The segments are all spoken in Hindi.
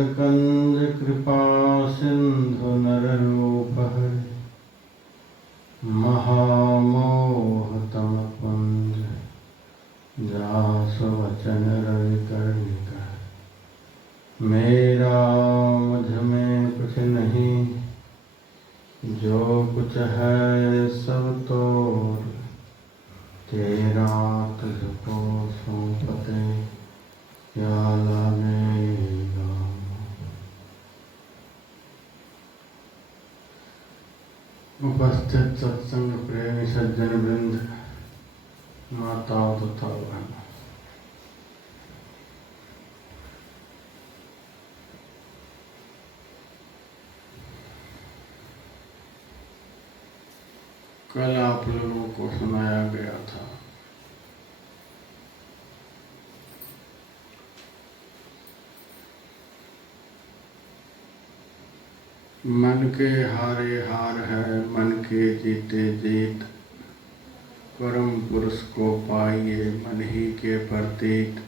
कपदकंज कृपा सिंधु नररूपः महामोहतम पुंज जासु वचन रविकर्णिका। मेरा मुझ में कुछ नहीं, जो कुछ है सब तोर, तेरा तुझको सौंपते क्या लगेगा। उपस्थित सत्संग प्रेमी सज्जन वृंद, माताओं तथा बहनों, कल आप लोगों को सुनाया गया था मन के हारे हार है, मन के जीते जीत, परम पुरुष को पाइए मन ही के प्रतीत।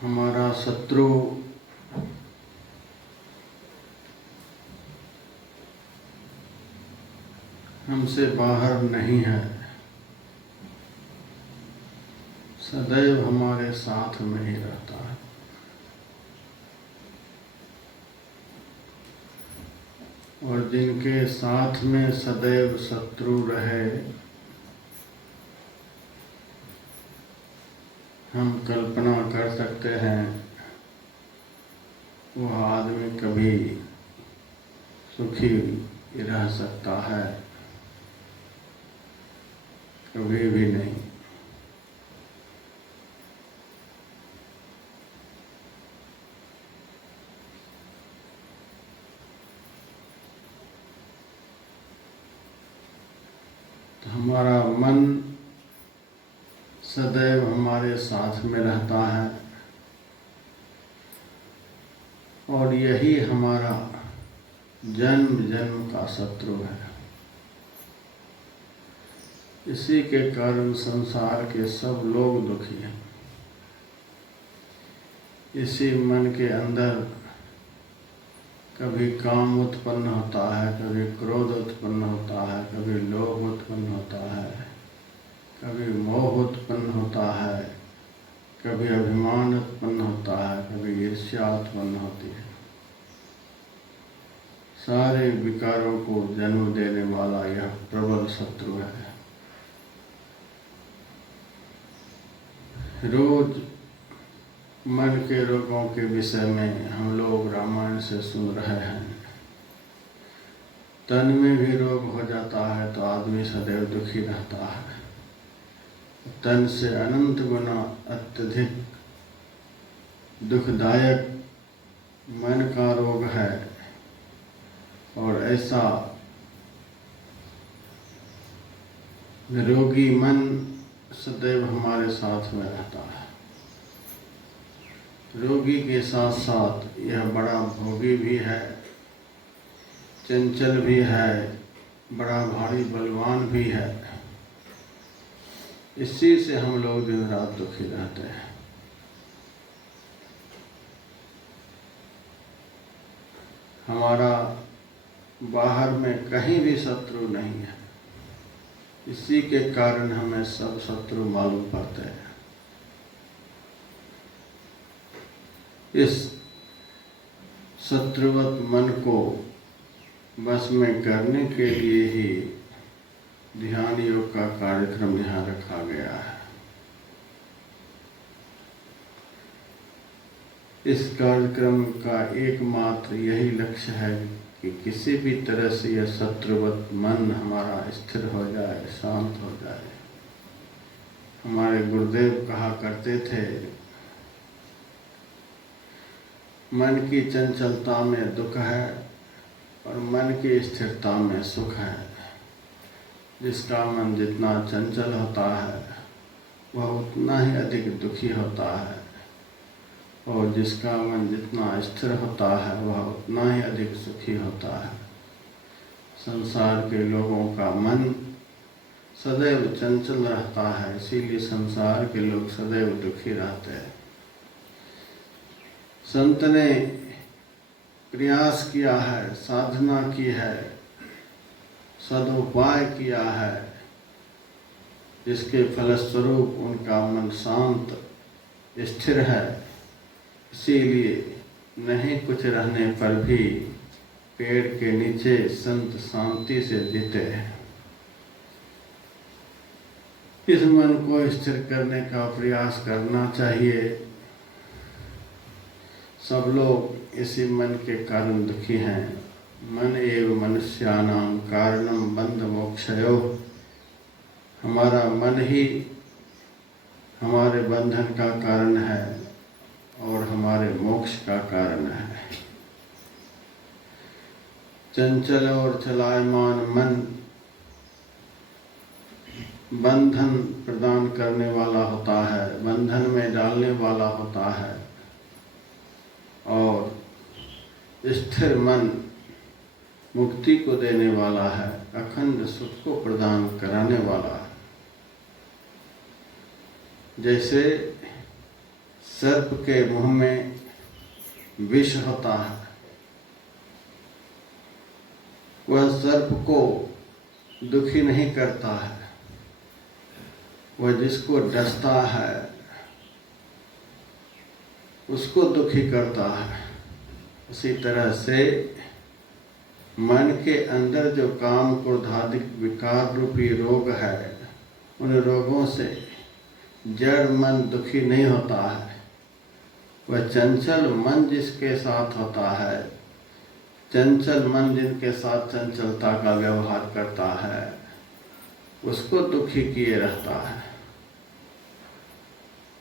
हमारा शत्रु हमसे बाहर नहीं है, सदैव हमारे साथ में ही रहता है। और जिनके साथ में सदैव शत्रु रहे, हम कल्पना कर सकते हैं वह आदमी कभी सुखी रह सकता है? कभी भी नहीं। तो हमारा मन सदैव हमारे साथ में रहता है और यही हमारा जन्म जन्म का शत्रु है। इसी के कारण संसार के सब लोग दुखी हैं। इसी मन के अंदर कभी काम उत्पन्न होता है, कभी क्रोध उत्पन्न होता है, कभी लोभ उत्पन्न होता है, कभी मोह उत्पन्न होता है, कभी अभिमान उत्पन्न होता है, कभी ईर्ष्या उत्पन्न होती है। सारे विकारों को जन्म देने वाला यह प्रबल शत्रु है। रोज मन के रोगों के विषय में हम लोग रामायण से सुन रहे हैं। तन में भी रोग हो जाता है तो आदमी सदैव दुखी रहता है। तन से अनंत गुना अत्यधिक दुखदायक मन का रोग है और ऐसा रोगी मन सदैव हमारे साथ में रहता है। रोगी के साथ साथ यह बड़ा भोगी भी है, चंचल भी है, बड़ा भारी बलवान भी है। इसी से हम लोग दिन रात दुखी रहते हैं। हमारा बाहर में कहीं भी शत्रु नहीं है। इसी के कारण हमें सब शत्रु मालूम पड़ते हैं। इस शत्रुवत मन को बस में करने के लिए ही ध्यान योग का कार्यक्रम यहाँ रखा गया है। इस कार्यक्रम का एकमात्र यही लक्ष्य है कि किसी भी तरह से यह शत्रुवत मन हमारा स्थिर हो जाए, शांत हो जाए। हमारे गुरुदेव कहा करते थे, मन की चंचलता में दुख है और मन की स्थिरता में सुख है। जिसका मन जितना चंचल होता है वह उतना ही अधिक दुखी होता है और जिसका मन जितना स्थिर होता है वह उतना ही अधिक सुखी होता है। संसार के लोगों का मन सदैव चंचल रहता है, इसीलिए संसार के लोग सदैव दुखी रहते हैं। संत ने प्रयास किया है, साधना की है, सदुपाय किया है, जिसके फलस्वरूप उनका मन शांत स्थिर है। इसीलिए नहीं कुछ रहने पर भी पेड़ के नीचे संत शांति से जीते हैं। इस मन को स्थिर करने का प्रयास करना चाहिए। सब लोग इसी मन के कारण दुखी हैं। मन एव मनुष्यानां कारणम बंध मोक्षयोः। हमारा मन ही हमारे बंधन का कारण है और हमारे मोक्ष का कारण है। चंचल और चलायमान मन बंधन प्रदान करने वाला होता है, बंधन में डालने वाला होता है, और स्थिर मन मुक्ति को देने वाला है, अखंड सुख को प्रदान कराने वाला है। जैसे सर्प के मुंह में विष होता है, वह सर्प को दुखी नहीं करता है, वह जिसको डसता है उसको दुखी करता है। उसी तरह से मन के अंदर जो काम क्रोधादि विकार रूपी रोग है, उन रोगों से जड़ मन दुखी नहीं होता है। वह चंचल मन जिसके साथ होता है, चंचल मन जिनके साथ चंचलता का व्यवहार करता है, उसको दुखी किए रहता है।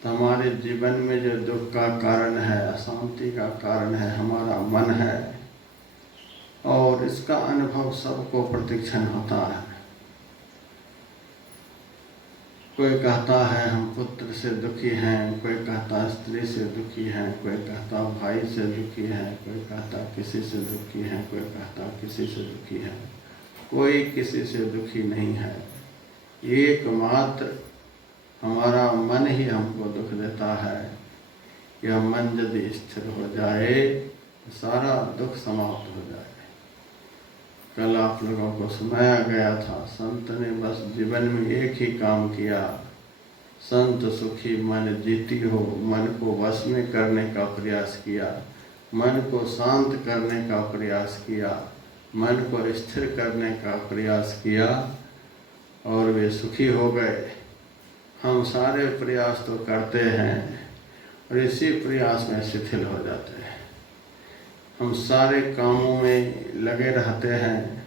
तो हमारे जीवन में जो दुख का कारण है, अशांति का कारण है, हमारा मन है, और इसका अनुभव सबको प्रतिक्षण होता है। कोई कहता है हम पुत्र से दुखी हैं, कोई कहता स्त्री से दुखी हैं, कोई कहता भाई से दुखी है, कोई कहता किसी से दुखी है, कोई कहता किसी से दुखी है। कोई किसी से दुखी नहीं है। एकमात्र हमारा मन ही हमको दुख देता है। यह मन यदि स्थिर हो जाए तो सारा दुख समाप्त हो जाए। कल आप लोगों को सुनाया गया था, संत ने बस जीवन में एक ही काम किया, संत सुखी मन जीती हो। मन को वश में करने का प्रयास किया, मन को शांत करने का प्रयास किया, मन को स्थिर करने का प्रयास किया, और वे सुखी हो गए। हम सारे प्रयास तो करते हैं और इसी प्रयास में शिथिल हो जाते हैं। हम सारे कामों में लगे रहते हैं,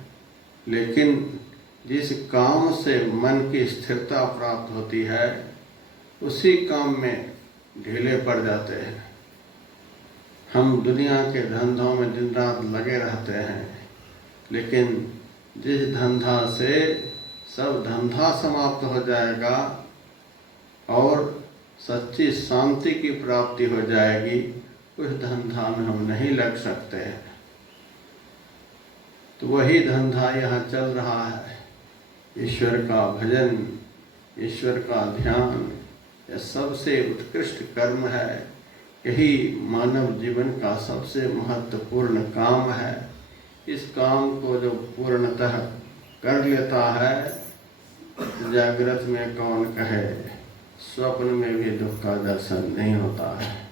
लेकिन जिस काम से मन की स्थिरता प्राप्त होती है, उसी काम में ढीले पड़ जाते हैं। हम दुनिया के धंधों में दिन रात लगे रहते हैं, लेकिन जिस धंधा से सब धंधा समाप्त हो जाएगा और सच्ची शांति की प्राप्ति हो जाएगी, उस धंधा में हम नहीं लग सकते हैं। तो वही धंधा यहाँ चल रहा है। ईश्वर का भजन, ईश्वर का ध्यान, यह सबसे उत्कृष्ट कर्म है। यही मानव जीवन का सबसे महत्वपूर्ण काम है। इस काम को जो पूर्णतः कर लेता है, जागृत में कौन कहे, स्वप्न में भी दुख का दर्शन नहीं होता है।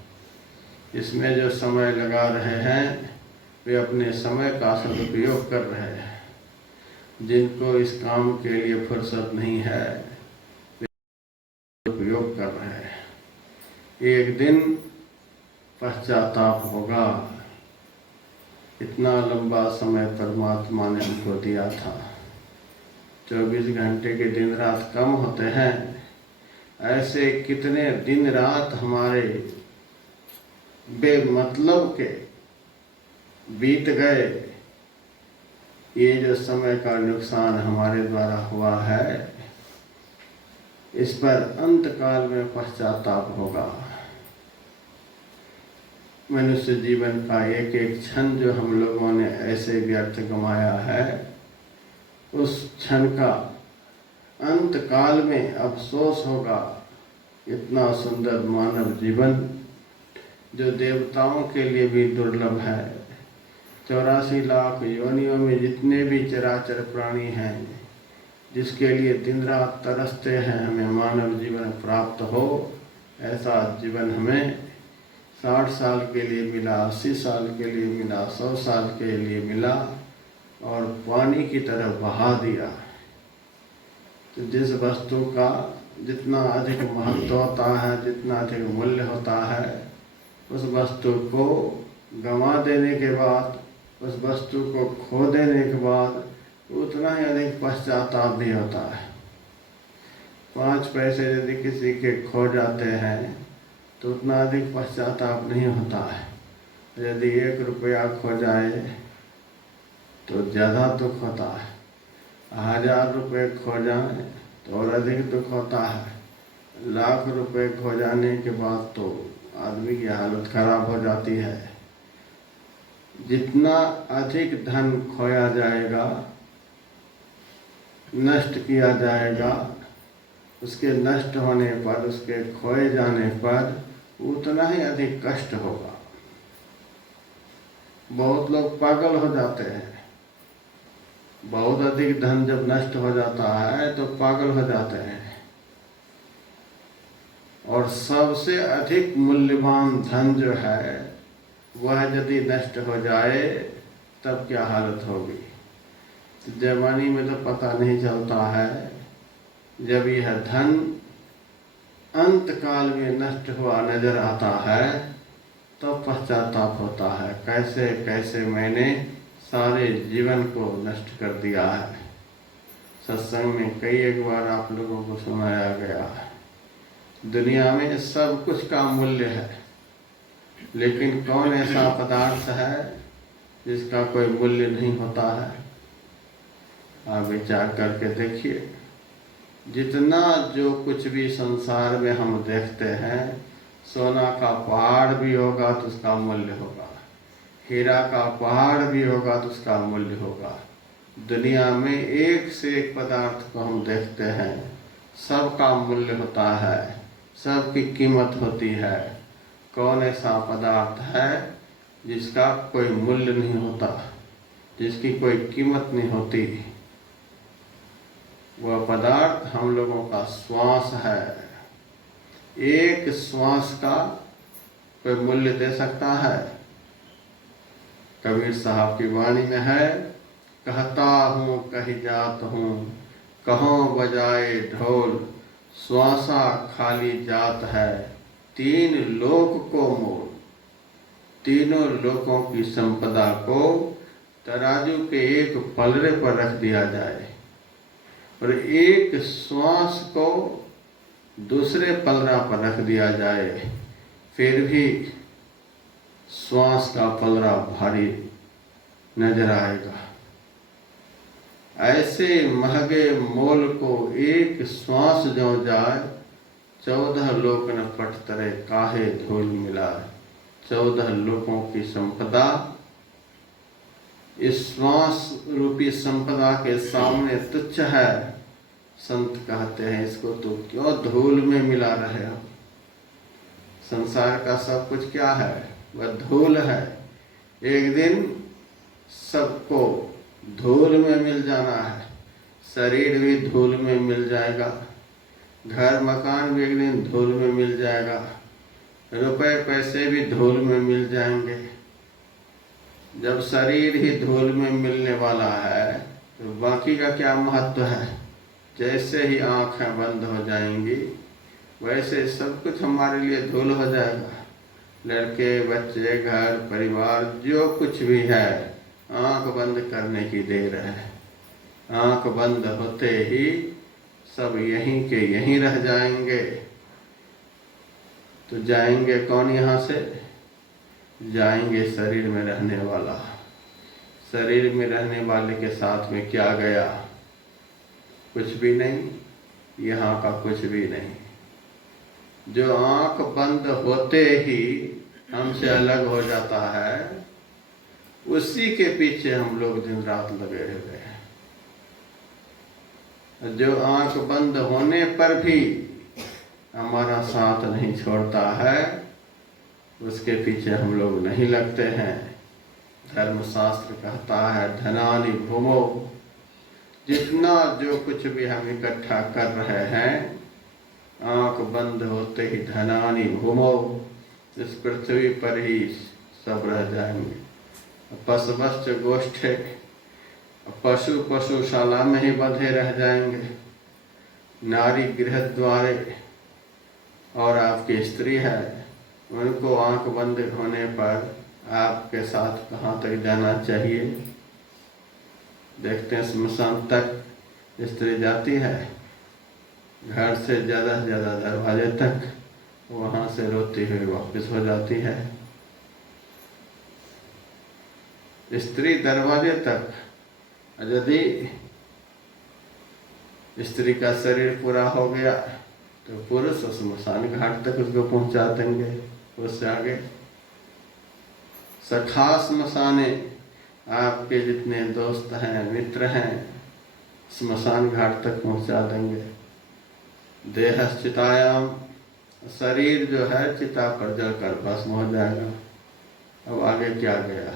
इसमें जो समय लगा रहे हैं, वे अपने समय का सदुपयोग कर रहे हैं। जिनको इस काम के लिए फुर्सत नहीं है, वे उपयोग कर रहे हैं। एक दिन पश्चाताप होगा। इतना लंबा समय परमात्मा ने हमको दिया था। 24 घंटे के दिन रात कम होते हैं। ऐसे कितने दिन रात हमारे बेमतलब के बीत गए। ये जो समय का नुकसान हमारे द्वारा हुआ है, इस पर अंत काल में पश्चाताप होगा। मनुष्य जीवन का एक एक क्षण जो हम लोगों ने ऐसे व्यर्थ गंवाया है, उस क्षण का अंत काल में अफसोस होगा। इतना सुंदर मानव जीवन जो देवताओं के लिए भी दुर्लभ है। 84 लाख योनियों में जितने भी चराचर प्राणी हैं, जिसके लिए दिन रात तरसते हैं हमें मानव जीवन प्राप्त हो, ऐसा जीवन हमें 60 साल के लिए मिला, 80 साल के लिए मिला, 100 साल के लिए मिला और पानी की तरह बहा दिया। तो जिस वस्तु का जितना अधिक महत्व होता है, जितना अधिक मूल्य होता है, उस वस्तु को गंवा देने के बाद, उस वस्तु को खो देने के बाद उतना ही अधिक पश्चाताप भी होता है। 5 पैसे यदि किसी के खो जाते हैं तो उतना अधिक पश्चाताप नहीं होता है। यदि 1 रुपया खो जाए तो ज़्यादा दुख होता है। 1000 रुपये खो जाए तो और अधिक दुख होता है। लाख रुपए खो जाने के बाद तो आदमी की हालत खराब हो जाती है। जितना अधिक धन खोया जाएगा, नष्ट किया जाएगा, उसके नष्ट होने पर, उसके खोए जाने पर उतना ही अधिक कष्ट होगा। बहुत लोग पागल हो जाते हैं। बहुत अधिक धन जब नष्ट हो जाता है तो पागल हो जाते हैं। और सबसे अधिक मूल्यवान धन जो है वह यदि नष्ट हो जाए तब क्या हालत होगी। तो जवानी में तो पता नहीं चलता है, जब यह धन अंत काल में नष्ट हुआ नजर आता है तो पश्चाताप होता है, कैसे कैसे मैंने सारे जीवन को नष्ट कर दिया है। सत्संग में कई एक बार आप लोगों को सुनाया गया है, दुनिया में सब कुछ का मूल्य है, लेकिन कौन ऐसा पदार्थ है जिसका कोई मूल्य नहीं होता है। आप विचार करके देखिए, जितना जो कुछ भी संसार में हम देखते हैं, सोना का पहाड़ भी होगा तो उसका मूल्य होगा, हीरा का पहाड़ भी होगा तो उसका मूल्य होगा। दुनिया में एक से एक पदार्थ को हम देखते हैं, सबका मूल्य होता है, सबकी कीमत होती है। कौन ऐसा पदार्थ है जिसका कोई मूल्य नहीं होता, जिसकी कोई कीमत नहीं होती। वह पदार्थ हम लोगों का श्वास है। एक श्वास का कोई मूल्य दे सकता है? कबीर साहब की वाणी में है, कहता हूँ कही जात हूँ, कहों बजाए ढोल, श्वासा खाली जात है, 3 लोक को मोल। तीनों लोकों की संपदा को तराजू के एक पलड़े पर रख दिया जाए और एक श्वास को दूसरे पलड़ा पर रख दिया जाए, फिर भी श्वास का पलड़ा भारी नजर आएगा। ऐसे महंगे मोल को एक श्वास जो जाए, 14 लोक न पट तरे काहे धूल मिलाए। 14 लोकों की संपदा इस श्वास रूपी संपदा के सामने तुच्छ है। संत कहते हैं, इसको तो क्यों धूल में मिला रहे हो। संसार का सब कुछ क्या है? वह धूल है। एक दिन सबको धूल में मिल जाना है। शरीर भी धूल में मिल जाएगा, घर मकान भी एक दिन धूल में मिल जाएगा, रुपए पैसे भी धूल में मिल जाएंगे। जब शरीर ही धूल में मिलने वाला है तो बाकी का क्या महत्व है। जैसे ही आंखें बंद हो जाएंगी वैसे सब कुछ हमारे लिए धूल हो जाएगा। लड़के बच्चे घर परिवार जो कुछ भी है, आंख बंद करने की देर है। आंख बंद होते ही सब यहीं के यहीं रह जाएंगे। तो जाएंगे कौन यहाँ से? जाएंगे शरीर में रहने वाला। शरीर में रहने वाले के साथ में क्या गया? कुछ भी नहीं, यहाँ का कुछ भी नहीं। जो आंख बंद होते ही हमसे अलग हो जाता है, उसी के पीछे हम लोग दिन रात लगे हुए हैं। जो आंख बंद होने पर भी हमारा साथ नहीं छोड़ता है, उसके पीछे हम लोग नहीं लगते हैं। धर्मशास्त्र कहता है धनानि भूमौ, जितना जो कुछ भी हम इकट्ठा कर रहे हैं, आंख बंद होते ही धनानि भूमौ, इस पृथ्वी पर ही सब रह जाएंगे। पशुवश्च गोष्ठे, पशु पशुशाला में ही बंधे रह जाएंगे। नारी गृह द्वारे, और आपकी स्त्री है, उनको आंख बंद होने पर आपके साथ कहाँ तक जाना चाहिए? देखते हैं स्मशान तक स्त्री जाती है, घर से ज़्यादा दरवाजे तक, वहाँ से रोती हुई वापस हो जाती है। स्त्री दरवाजे तक, यदि स्त्री का शरीर पूरा हो गया तो पुरुष स्मशान घाट तक उसको पहुंचा देंगे। उससे आगे सखा स्मशाने, आपके जितने दोस्त हैं मित्र हैं स्मशान घाट तक पहुंचा देंगे। देहश्चितायाम, शरीर जो है चिता पर जलकर भस्म हो जाएगा। अब आगे क्या गया,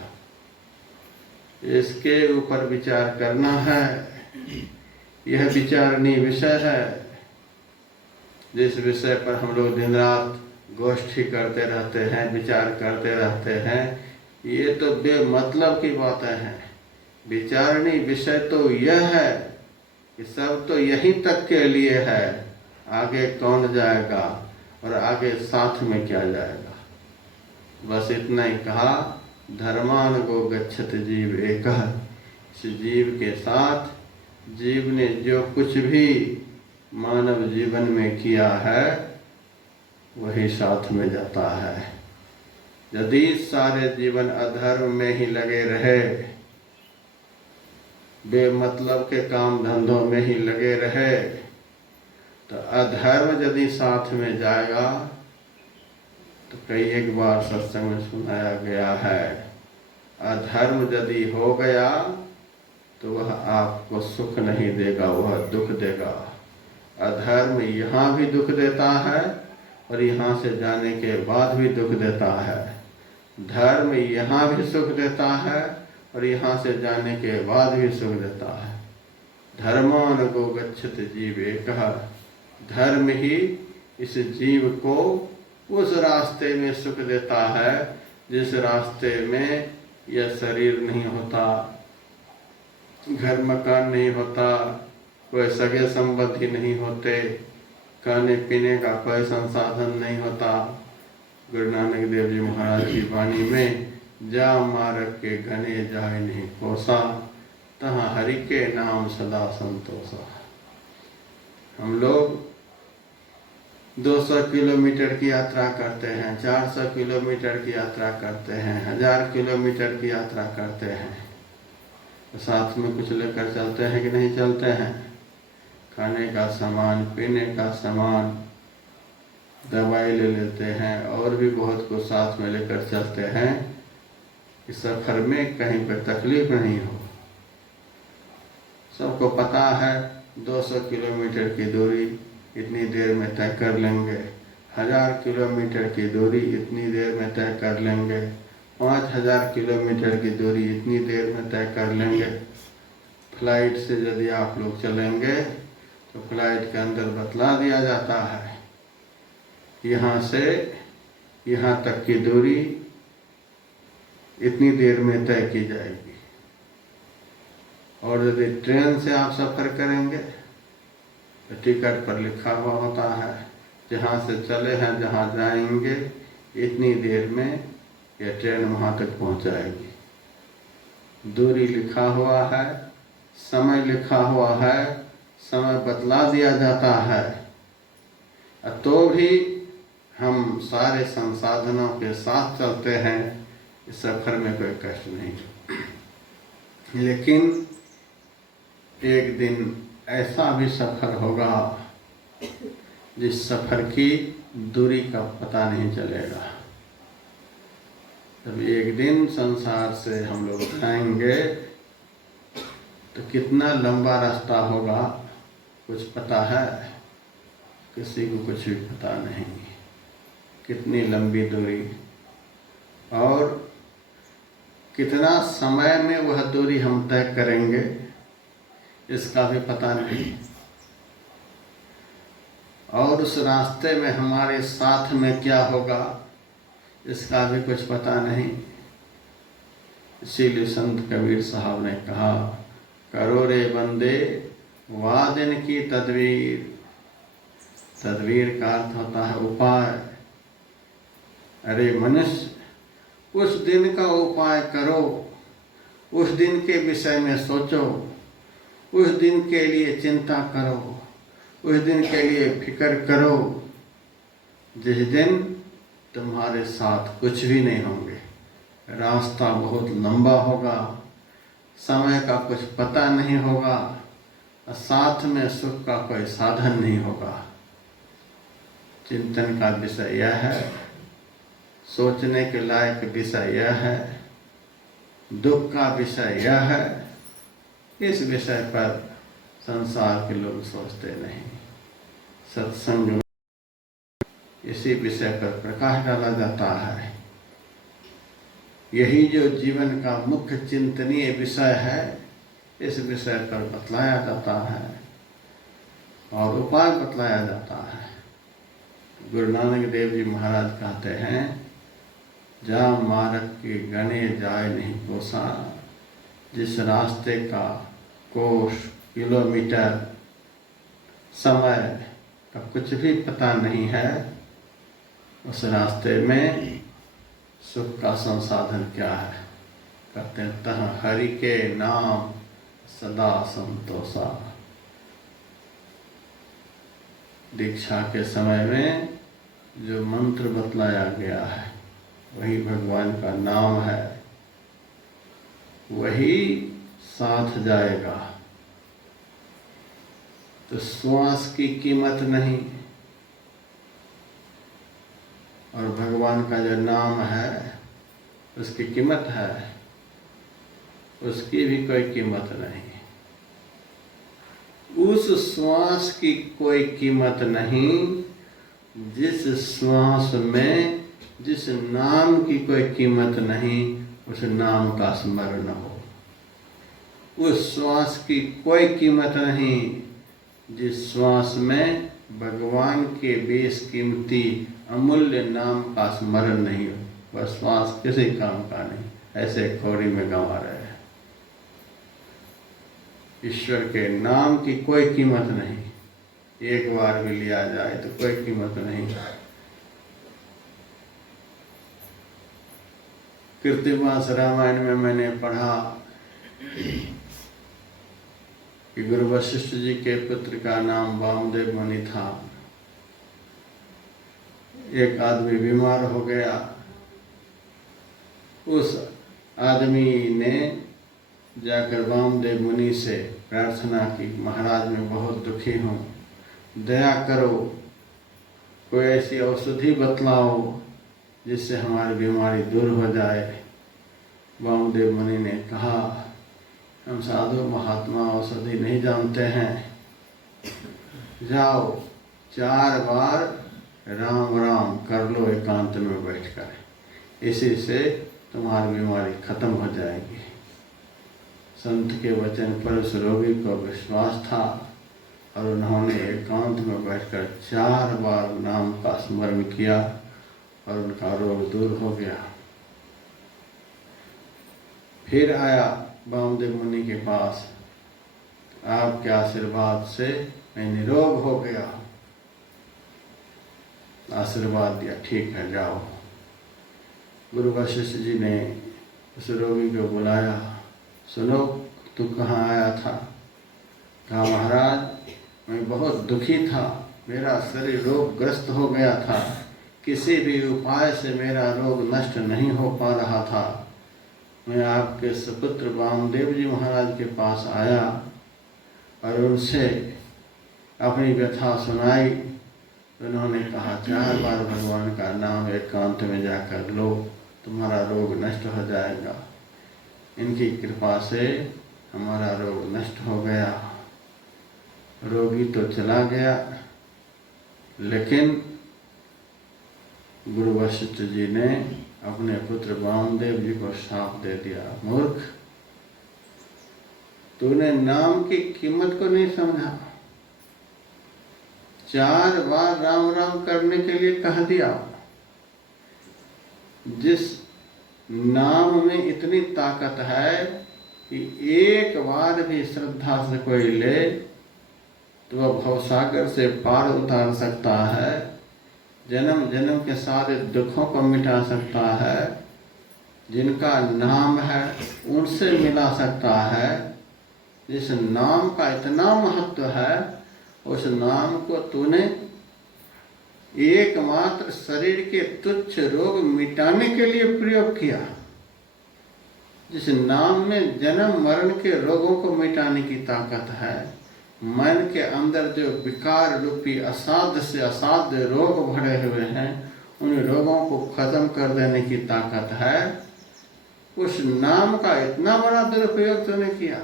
इसके ऊपर विचार करना है। यह विचारणीय विषय है, जिस विषय पर हम लोग दिन रात गोष्ठी करते रहते हैं, विचार करते रहते हैं। ये तो बेमतलब की बातें हैं। विचारणीय विषय तो यह है कि सब तो यहीं तक के लिए है, आगे कौन जाएगा और आगे साथ में क्या जाएगा। बस इतना ही कहा, धर्मान गो गच्छत जीव एकः। इस जीव के साथ जीव ने जो कुछ भी मानव जीवन में किया है वही साथ में जाता है। यदि सारे जीवन अधर्म में ही लगे रहे, बेमतलब के काम धंधों में ही लगे रहे, तो अधर्म यदि साथ में जाएगा तो कई एक बार सत्संग में सुनाया गया है, अधर्म यदि हो गया तो वह आपको सुख नहीं देगा, वह दुख देगा। अधर्म यहाँ भी दुख देता है और यहाँ से जाने के बाद भी दुख देता है। धर्म यहाँ भी सुख देता है और यहाँ से जाने के बाद भी सुख देता है। धर्मान गो गच्छत जीव एकः। धर्म ही इस जीव को उस रास्ते में सुख देता है जिस रास्ते में यह शरीर नहीं होता, घर मकान नहीं होता, कोई सगे संबंधी नहीं होते, खाने पीने का कोई संसाधन नहीं होता। गुरु नानक देव जी महाराज की वाणी में, जा मार्ग के घने जाए नहीं कोसा, तहाँ हरि के नाम सदा संतोषा। हम लोग 200 किलोमीटर की यात्रा करते हैं, 400 किलोमीटर की यात्रा करते हैं, 1000 किलोमीटर की यात्रा करते हैं, तो साथ में कुछ लेकर चलते हैं कि नहीं चलते हैं? खाने का सामान, पीने का सामान, दवाई ले लेते हैं और भी बहुत कुछ साथ में लेकर चलते हैं कि सफ़र में कहीं पर तकलीफ नहीं हो। सबको पता है 200 किलोमीटर की दूरी इतनी देर में तय कर लेंगे, 1000 किलोमीटर की दूरी इतनी देर में तय कर लेंगे, 5000 किलोमीटर की दूरी इतनी देर में तय कर लेंगे। फ्लाइट से यदि आप लोग चलेंगे तो फ्लाइट के अंदर बतला दिया जाता है यहाँ से यहाँ तक की दूरी इतनी देर में तय की जाएगी। और यदि ट्रेन से आप सफ़र करेंगे तो टिकट पर लिखा हुआ होता है जहाँ से चले हैं जहाँ जाएंगे इतनी देर में यह ट्रेन वहाँ तक पहुँचाएगी। दूरी लिखा हुआ है, समय लिखा हुआ है, समय बतला दिया जाता है, तो भी हम सारे संसाधनों के साथ चलते हैं। इस सफ़र में कोई कष्ट नहीं। लेकिन एक दिन ऐसा भी सफ़र होगा जिस सफ़र की दूरी का पता नहीं चलेगा। जब एक दिन संसार से हम लोग जाएंगे तो कितना लंबा रास्ता होगा कुछ पता है? किसी को कुछ भी पता नहीं। कितनी लंबी दूरी और कितना समय में वह दूरी हम तय करेंगे, इसका भी पता नहीं। और उस रास्ते में हमारे साथ में क्या होगा, इसका भी कुछ पता नहीं। इसीलिए संत कबीर साहब ने कहा, करो रे बंदे वादिन की तदवीर। तदवीर का अर्थ होता है उपाय। अरे मनुष्य, उस दिन का उपाय करो, उस दिन के विषय में सोचो, उस दिन के लिए चिंता करो, उस दिन के लिए फिक्र करो जिस दिन तुम्हारे साथ कुछ भी नहीं होंगे। रास्ता बहुत लंबा होगा, समय का कुछ पता नहीं होगा, और साथ में सुख का कोई साधन नहीं होगा। चिंतन का विषय यह है, सोचने के लायक विषय यह है, दुख का विषय यह है। इस विषय पर संसार के लोग सोचते नहीं। सत्संग में इसी विषय पर प्रकाश डाला जाता है। यही जो जीवन का मुख्य चिंतनीय विषय है, इस विषय पर बतलाया जाता है और उपाय बतलाया जाता है। गुरु नानक देव जी महाराज कहते हैं, जा मार्ग के गणे जाए नहीं कोसा। जिस रास्ते का कोस, किलोमीटर, समय का कुछ भी पता नहीं है, उस रास्ते में सुख का संसाधन क्या है? कहते हैं, तह हरि के नाम सदा संतोषा। दीक्षा के समय में जो मंत्र बतलाया गया है, वही भगवान का नाम है, वही साथ जाएगा। तो श्वास की कीमत नहीं, और भगवान का जो नाम है उसकी कीमत है, उसकी भी कोई कीमत नहीं। उस श्वास की कोई कीमत नहीं जिस श्वास में जिस नाम की कोई कीमत नहीं, उस नाम का स्मरण हो। उस श्वास की कोई कीमत नहीं जिस श्वास में भगवान के बेशकीमती अमूल्य नाम का स्मरण नहीं हो। वह श्वास किसी काम का नहीं, ऐसे खोरी में गंवा रहे हैं। ईश्वर के नाम की कोई कीमत नहीं। एक बार भी लिया जाए तो कोई कीमत नहीं। कीर्तिवास रामायण में मैंने पढ़ा कि गुरु वशिष्ठ जी के पुत्र का नाम वामदेव मुनि था। एक आदमी बीमार हो गया। उस आदमी ने जाकर वामदेव मुनि से प्रार्थना की, महाराज मैं बहुत दुखी हूँ, दया करो, कोई ऐसी औषधि बतलाओ जिससे हमारी बीमारी दूर हो जाए। वामदेव मुनि ने कहा, हम साधु महात्मा औषधि नहीं जानते हैं, जाओ 4 बार राम राम कर लो एकांत में बैठकर, इसी से तुम्हारी बीमारी खत्म हो जाएगी। संत के वचन पर उस रोगी को विश्वास था और उन्होंने एकांत में बैठकर 4 बार नाम का स्मरण किया और उनका रोग दूर हो गया। फिर आया वामदेव मुनि के पास, आपके आशीर्वाद से मैं निरोग हो गया। आशीर्वाद दिया, ठीक है जाओ। गुरु वशिष्ठ जी ने उस रोगी को बुलाया, सुनो तू कहाँ आया था? कहा, महाराज मैं बहुत दुखी था, मेरा शरीर रोगग्रस्त हो गया था, किसी भी उपाय से मेरा रोग नष्ट नहीं हो पा रहा था। मैं आपके सुपुत्र वामदेव जी महाराज के पास आया और उनसे अपनी व्यथा सुनाई। उन्होंने कहा, 4 बार भगवान का नाम एकांत में जाकर लो, तुम्हारा रोग नष्ट हो जाएगा। इनकी कृपा से हमारा रोग नष्ट हो गया। रोगी तो चला गया, लेकिन गुरु वशिष्ठ जी ने अपने पुत्र वामदेव जी को श्राप दे दिया, मूर्ख, तूने नाम की कीमत को नहीं समझा। 4 बार राम राम करने के लिए कह दिया। जिस नाम में इतनी ताकत है कि एक बार भी श्रद्धा से कोई ले तो वह भवसागर से पार उतार सकता है, जन्म जन्म के सारे दुखों को मिटा सकता है, जिनका नाम है उनसे मिला सकता है। जिस नाम का इतना महत्व है, उस नाम को तूने एकमात्र शरीर के तुच्छ रोग मिटाने के लिए प्रयोग किया। जिस नाम में जन्म मरण के रोगों को मिटाने की ताकत है, मन के अंदर जो विकार रूपी असाध्य से असाध्य रोग भरे हुए हैं, उन रोगों को खत्म कर देने की ताकत है, उस नाम का इतना बड़ा दुरुपयोग तूने किया।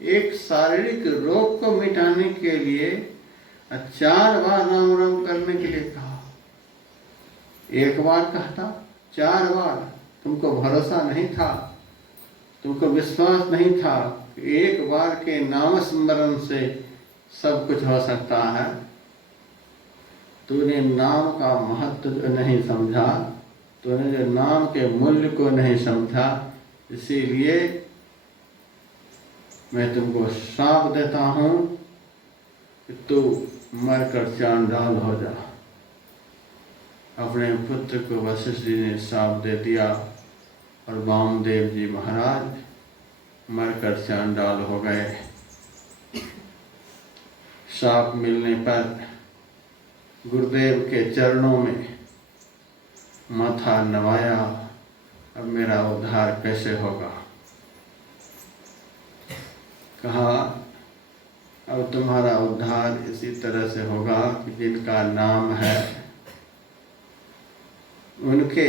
एक शारीरिक रोग को मिटाने के लिए 4 बार राम राम करने के लिए कहा। एक बार कहता, 4 बार। तुमको भरोसा नहीं था, तुमको विश्वास नहीं था कि एक बार के नाम स्मरण से सब कुछ हो सकता है। तूने नाम का महत्व नहीं समझा, तूने जो नाम के मूल्य को नहीं समझा, इसीलिए मैं तुमको श्राप देता हूं कि तू मरकर चांडाल हो जा। अपने पुत्र को वशिष्ठ जी ने श्राप दे दिया और वामदेव जी महाराज मरकर चांडाल हो गए। श्राप मिलने पर गुरुदेव के चरणों में माथा नवाया, अब मेरा उद्धार कैसे होगा। कहा, अब तुम्हारा उद्धार इसी तरह से होगा कि जिनका नाम है उनके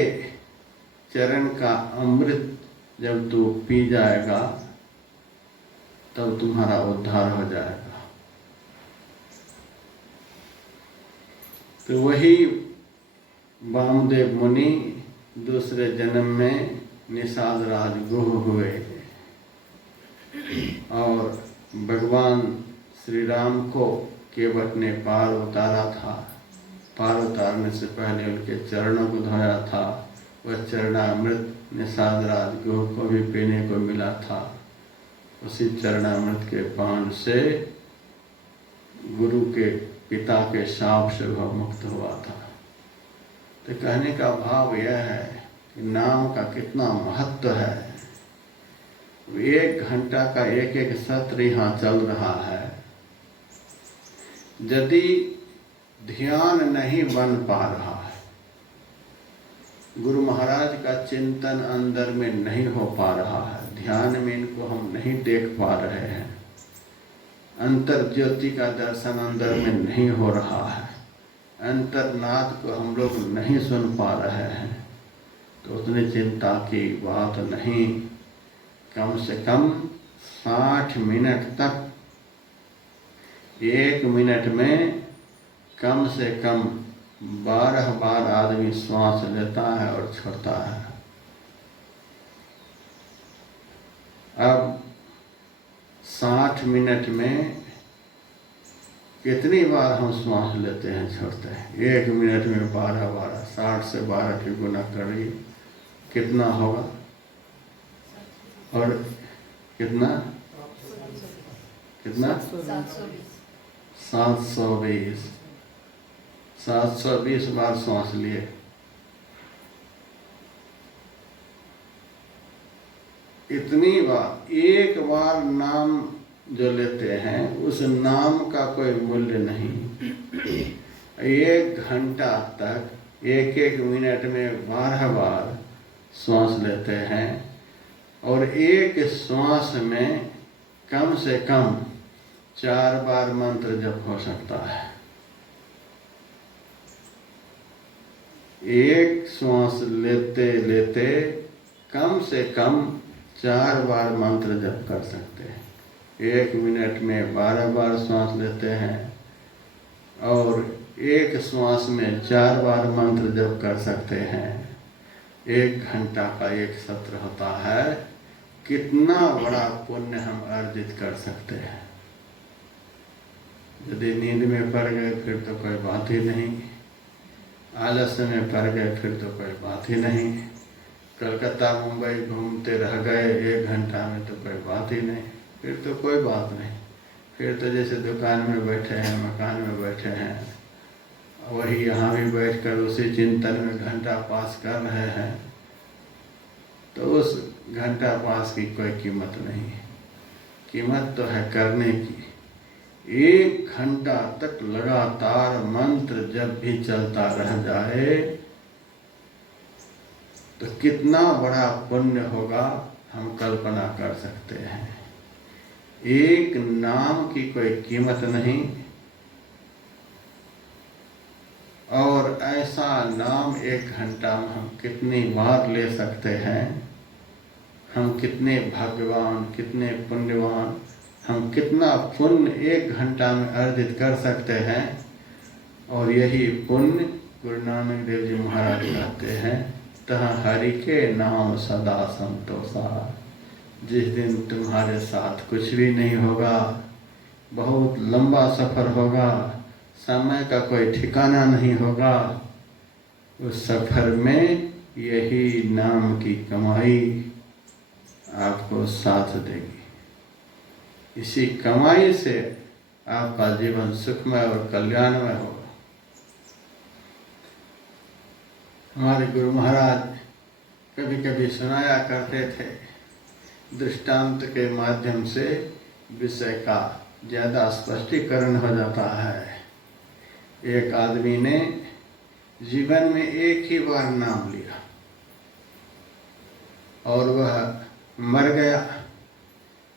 चरण का अमृत जब तू पी जाएगा तब तुम्हारा उद्धार हो जाएगा। तो वही वामदेव मुनि दूसरे जन्म में निषाद राज गुह हुए और भगवान श्री राम को केवट ने पार उतारा था। पार उतारने से पहले उनके चरणों को धोया था। वह चरणामृत निषाद राज गुह को भी पीने को मिला था। उसी चरणामृत के पान से गुरु के पिता के शाप से वह मुक्त हुआ था। तो कहने का भाव यह है कि नाम का कितना महत्व है। 1 घंटा का एक सत्र यहाँ चल रहा है। यदि ध्यान नहीं बन पा रहा है, गुरु महाराज का चिंतन अंदर में नहीं हो पा रहा है, ध्यान में इनको हम नहीं देख पा रहे हैं, अंतर ज्योति का दर्शन अंदर में नहीं हो रहा है, अंतर्नाद को हम लोग नहीं सुन पा रहे हैं, तो उतनी चिंता की बात नहीं। कम से कम 60 मिनट तक, 1 मिनट में कम से कम 12 बार आदमी श्वास लेता है और छोड़ता है। अब 60 मिनट में कितनी बार हम श्वास लेते हैं, छोड़ते हैं? 1 मिनट में 12 बार, 60 से 12 की गुना करिए, कितना होगा? और कितना 720 बार सांस लिए। इतनी बार, एक बार नाम जो लेते हैं उस नाम का कोई मूल्य नहीं। 1 घंटा तक 1 मिनट में 12 बार श्वास लेते हैं और एक श्वास में कम से कम 4 बार मंत्र जप हो सकता है। एक श्वास लेते लेते कम से कम 4 बार मंत्र जप कर सकते हैं। 1 मिनट में 12 बार श्वास लेते हैं और एक श्वास में 4 बार मंत्र जप कर सकते हैं। 1 घंटा का एक सत्र होता है। कितना बड़ा पुण्य हम अर्जित कर सकते हैं। यदि नींद में पड़ गए फिर तो कोई बात ही नहीं, आलस्य में पड़ गए फिर तो कोई बात ही नहीं, कलकत्ता मुंबई घूमते रह गए 1 घंटा में तो कोई बात ही नहीं, फिर तो कोई बात नहीं। फिर तो जैसे दुकान में बैठे हैं, मकान में बैठे हैं, वही यहाँ भी बैठकर उसी चिंतन में घंटा पास कर रहे हैं, तो उस घंटा पास की कोई कीमत नहीं। कीमत तो है करने की। 1 घंटा तक लगातार मंत्र जब भी चलता रह जाए तो कितना बड़ा पुण्य होगा हम कल्पना कर सकते हैं। एक नाम की कोई कीमत नहीं, और ऐसा नाम 1 घंटा में हम कितनी बार ले सकते हैं। हम कितने भाग्यवान, कितने पुण्यवान, हम कितना पुण्य 1 घंटा में अर्जित कर सकते हैं। और यही पुण्य गुरु नानक देव जी महाराज कहते हैं, तह हरि के नाम सदा संतोषा। जिस दिन तुम्हारे साथ कुछ भी नहीं होगा, बहुत लंबा सफ़र होगा, समय का कोई ठिकाना नहीं होगा, उस सफ़र में यही नाम की कमाई आपको साथ देगी। इसी कमाई से आपका जीवन सुखमय और कल्याणमय होगा। हमारे गुरु महाराज कभी कभी सुनाया करते थे, दृष्टांत के माध्यम से विषय का ज़्यादा स्पष्टीकरण हो जाता है। एक आदमी ने जीवन में एक ही बार नाम लिया और वह मर गया।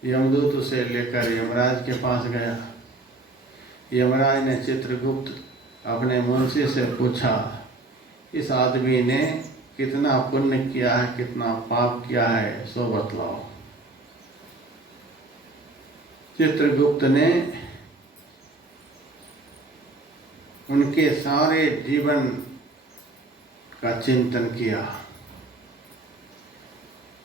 यमदूत उसे लेकर यमराज के पास गया। यमराज ने चित्रगुप्त अपने मुंशी से पूछा, इस आदमी ने कितना पुण्य किया है, कितना पाप किया है, सो बतलाओ। चित्रगुप्त ने उनके सारे जीवन का चिंतन किया।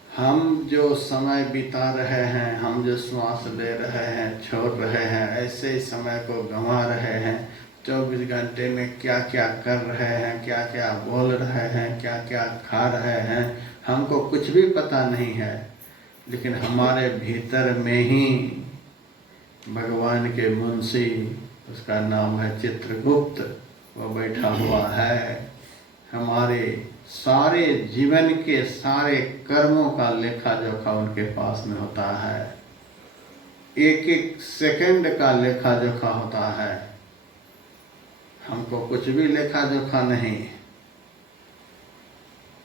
हम जो समय बिता रहे हैं, हम जो श्वास ले रहे हैं, छोड़ रहे हैं, ऐसे ही समय को गंवा रहे हैं। 24 घंटे में क्या क्या कर रहे हैं, क्या क्या बोल रहे हैं, क्या क्या खा रहे हैं, हमको कुछ भी पता नहीं है। लेकिन हमारे भीतर में ही भगवान के मुंशी, उसका नाम है चित्रगुप्त, वो बैठा हुआ है। हमारे सारे जीवन के सारे कर्मों का लेखा जोखा उनके पास में होता है। एक एक सेकंड का लेखा जोखा होता है। हमको कुछ भी लेखा जोखा नहीं।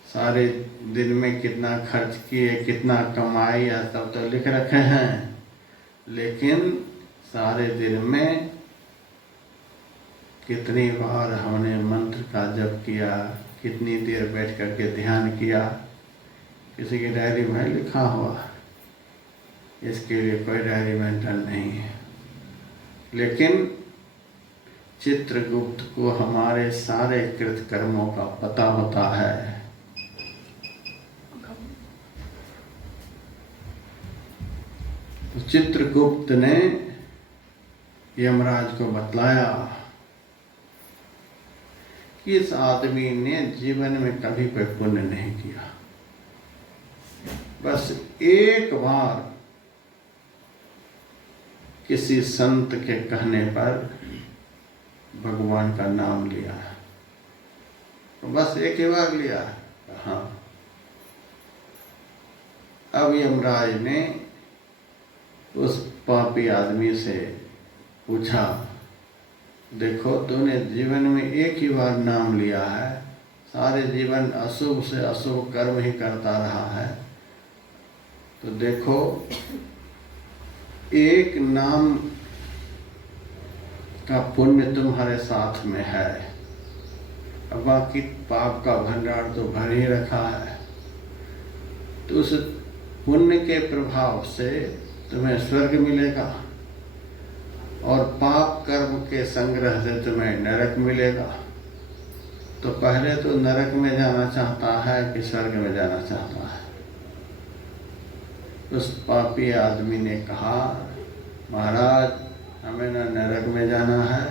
सारे दिन में कितना खर्च किए, कितना कमाई, या सब तो लिख रखे हैं, लेकिन सारे दिन में कितनी बार हमने मंत्र का जप किया, कितनी देर बैठ करके ध्यान किया, किसी की डायरी में लिखा हुआ। इसके लिए कोई डायरी मेंटेन नहीं है। लेकिन चित्रगुप्त को हमारे सारे कृत कर्मों का पता होता है। तो चित्रगुप्त ने यमराज को बतलाया कि इस आदमी ने जीवन में कभी कोई पुण्य नहीं किया, बस एक बार किसी संत के कहने पर भगवान का नाम लिया, तो बस एक ही बार लिया। हाँ। अब यमराज ने उस पापी आदमी से पूछा, देखो तूने जीवन में एक ही बार नाम लिया है, सारे जीवन अशुभ से अशुभ कर्म ही करता रहा है, तो देखो एक नाम का पुण्य तुम्हारे साथ में है, अब बाकी पाप का भंडार तो भर ही रखा है। तो उस पुण्य के प्रभाव से तुम्हें स्वर्ग मिलेगा और पाप कर्म के संग्रह से तुम्हें नरक मिलेगा। तो पहले तो नरक में जाना चाहता है कि स्वर्ग में जाना चाहता है? उस पापी आदमी ने कहा, महाराज हमें न नरक में जाना है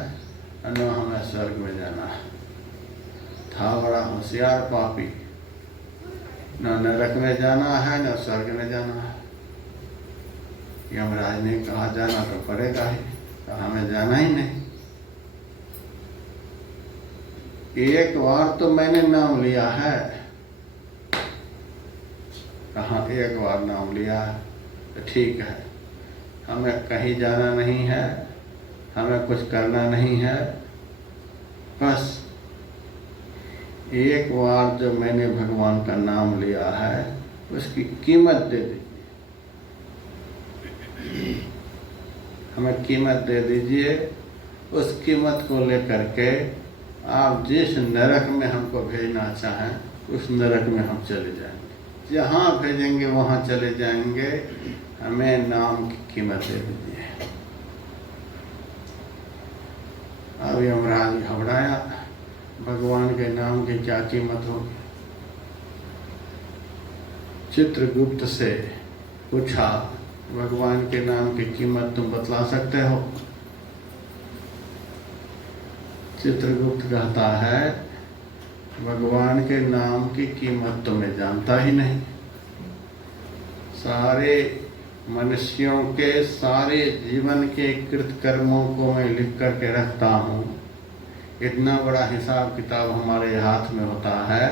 न हमें स्वर्ग में जाना है। था बड़ा होशियार पापी, न नरक में जाना है न स्वर्ग में जाना है। यमराज ने कहा जाना तो पड़ेगा ही, तो हमें जाना ही नहीं। एक बार तो मैंने नाम लिया है। कहाँ एक बार नाम लिया है तो ठीक है, हमें कहीं जाना नहीं है, हमें कुछ करना नहीं है, बस एक बार जो मैंने भगवान का नाम लिया है उसकी कीमत दे दीजिए, हमें कीमत दे दीजिए। उस कीमत को लेकर के आप जिस नरक में हमको भेजना चाहें उस नरक में हम चले जाएंगे, जहाँ भेजेंगे वहाँ चले जाएंगे, हमें नाम की कीमत दे दीजिए। अब यमराज घबराया, भगवान के नाम की क्या कीमत होगी। चित्रगुप्त से पूछा, भगवान के नाम की कीमत तुम बतला सकते हो? चित्रगुप्त कहता है, भगवान के नाम की कीमत तो मैं जानता ही नहीं। सारे मनुष्यों के सारे जीवन के कृतकर्मों को मैं लिख करके रखता हूँ। इतना बड़ा हिसाब किताब हमारे हाथ में होता है,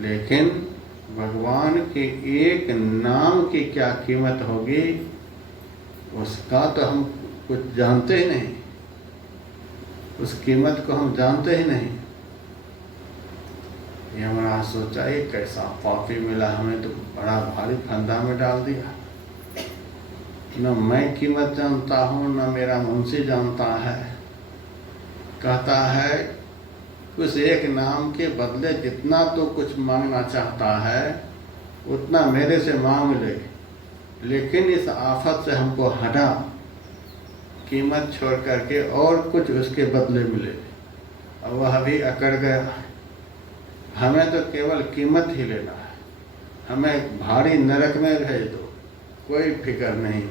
लेकिन भगवान के एक नाम की क्या कीमत होगी उसका तो हम कुछ जानते ही नहीं, उस कीमत को हम जानते ही नहीं। यमराज सोचा, ये कैसा पापी मिला, हमें तो बड़ा भारी फंदा में डाल दिया। न मैं कीमत जानता हूँ न मेरा मुंशी जानता है। कहता है उस एक नाम के बदले जितना तो कुछ मांगना चाहता है उतना मेरे से मांग ले, लेकिन इस आफत से हमको हटा, कीमत छोड़ करके और कुछ उसके बदले मिले। अब वह भी अकड़ गया, हमें तो केवल कीमत ही लेना है, हमें भारी नरक में भेज दो, कोई फिक्र नहीं,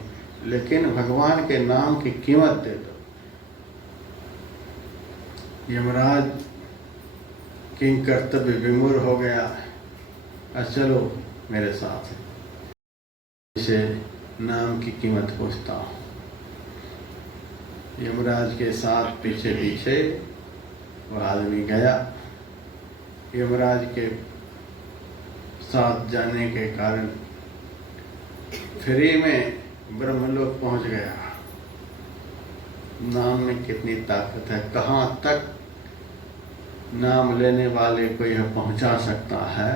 लेकिन भगवान के नाम की कीमत दे दो। यमराज किंग कर्तव्य विमूढ़ हो गया, चलो मेरे साथ, इसे नाम की कीमत पूछता हूँ। यमराज के साथ पीछे पीछे वह आदमी गया। यमराज के साथ जाने के कारण फ्री में ब्रह्मलोक पहुंच गया। नाम में कितनी ताकत है, कहाँ तक नाम लेने वाले को यह पहुंचा सकता है,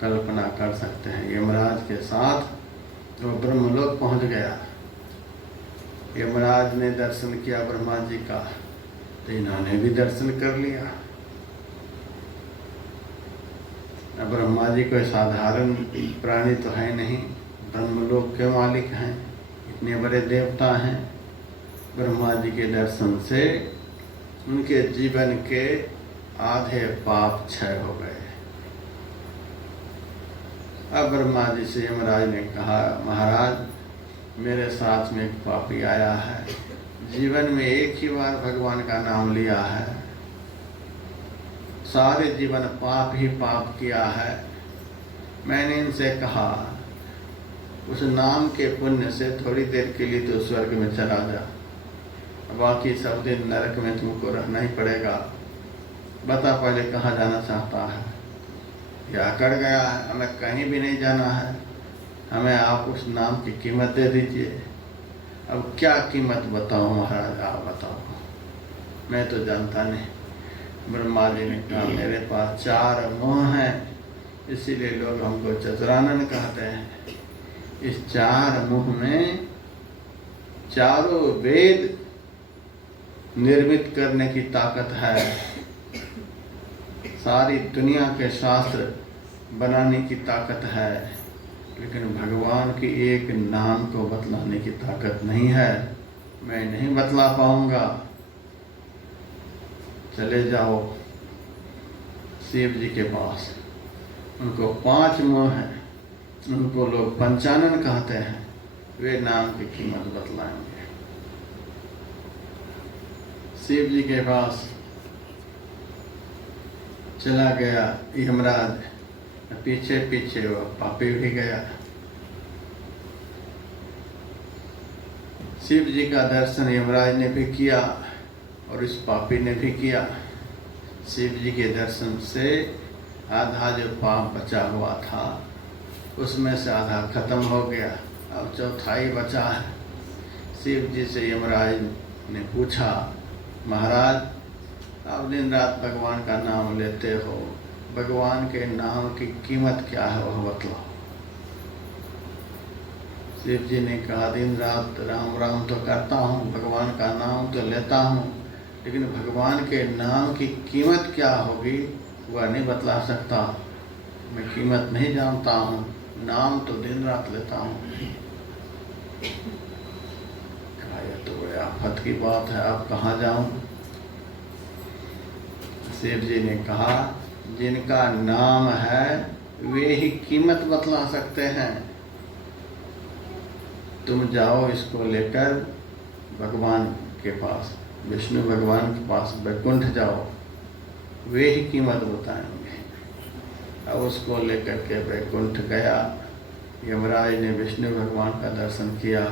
कल्पना कर सकते हैं। यमराज के साथ वो ब्रह्मलोक पहुंच गया। यमराज ने दर्शन किया ब्रह्मा जी का, तो इन्होंने भी दर्शन कर लिया। ब्रह्मा जी कोई साधारण प्राणी तो है नहीं, ब्रह्मलोक के मालिक हैं, इतने बड़े देवता हैं। ब्रह्मा जी के दर्शन से उनके जीवन के आधे पाप क्षय हो गए। अब ब्रह्मा जी से यमराज ने कहा, महाराज मेरे साथ में एक पापी आया है, जीवन में एक ही बार भगवान का नाम लिया है, सारे जीवन पाप ही पाप किया है। मैंने इनसे कहा उस नाम के पुण्य से थोड़ी देर के लिए तो स्वर्ग में चला जा, बाकी सब दिन नरक में तुमको रहना ही पड़ेगा। बता पहले कहाँ जाना चाहता है। या अकड़ गया है, हमें कहीं भी नहीं जाना है, हमें आप उस नाम की कीमत दे दीजिए। अब क्या कीमत बताऊं महाराज, आप बताओ, मैं तो जानता नहीं। ब्रह्मा जी ने कहा, मेरे पास 4 मुँह हैं, इसीलिए लोग हमको चतुरानन कहते हैं। इस 4 मुँह में चारों वेद निर्मित करने की ताकत है, सारी दुनिया के शास्त्र बनाने की ताकत है, लेकिन भगवान की एक नाम को बतलाने की ताकत नहीं है। मैं नहीं बतला पाऊंगा। चले जाओ शिव जी के पास। उनको 5 मुँह हैं, उनको लोग पंचानन कहते हैं। वे नाम की कीमत बतलाएंगे। शिव जी के पास चला गया यमराज, पीछे पीछे वह पापी भी गया। शिव जी का दर्शन यमराज ने भी किया और इस पापी ने भी किया। शिव जी के दर्शन से आधा जो पाप बचा हुआ था उसमें से आधा खत्म हो गया, अब चौथाई बचा है। शिव जी से यमराज ने पूछा, महाराज आप दिन रात भगवान का नाम लेते हो, भगवान के नाम की कीमत क्या है वह बतलाओ। शिव जी ने कहा, दिन रात राम राम तो करता हूँ, भगवान का नाम तो लेता हूँ, लेकिन भगवान के नाम की कीमत क्या होगी वह नहीं बतला सकता। मैं कीमत नहीं जानता हूँ, नाम तो दिन रात लेता हूँ। कहा, यह तो बड़े आफत की बात है, अब कहाँ जाऊँ। शिव जी ने कहा, जिनका नाम है वे ही कीमत बतला सकते हैं। तुम जाओ इसको लेकर भगवान के पास, विष्णु भगवान के पास वैकुंठ जाओ, वे ही कीमत बताएंगे। अब उसको लेकर के वैकुंठ गया। यमराज ने विष्णु भगवान का दर्शन किया।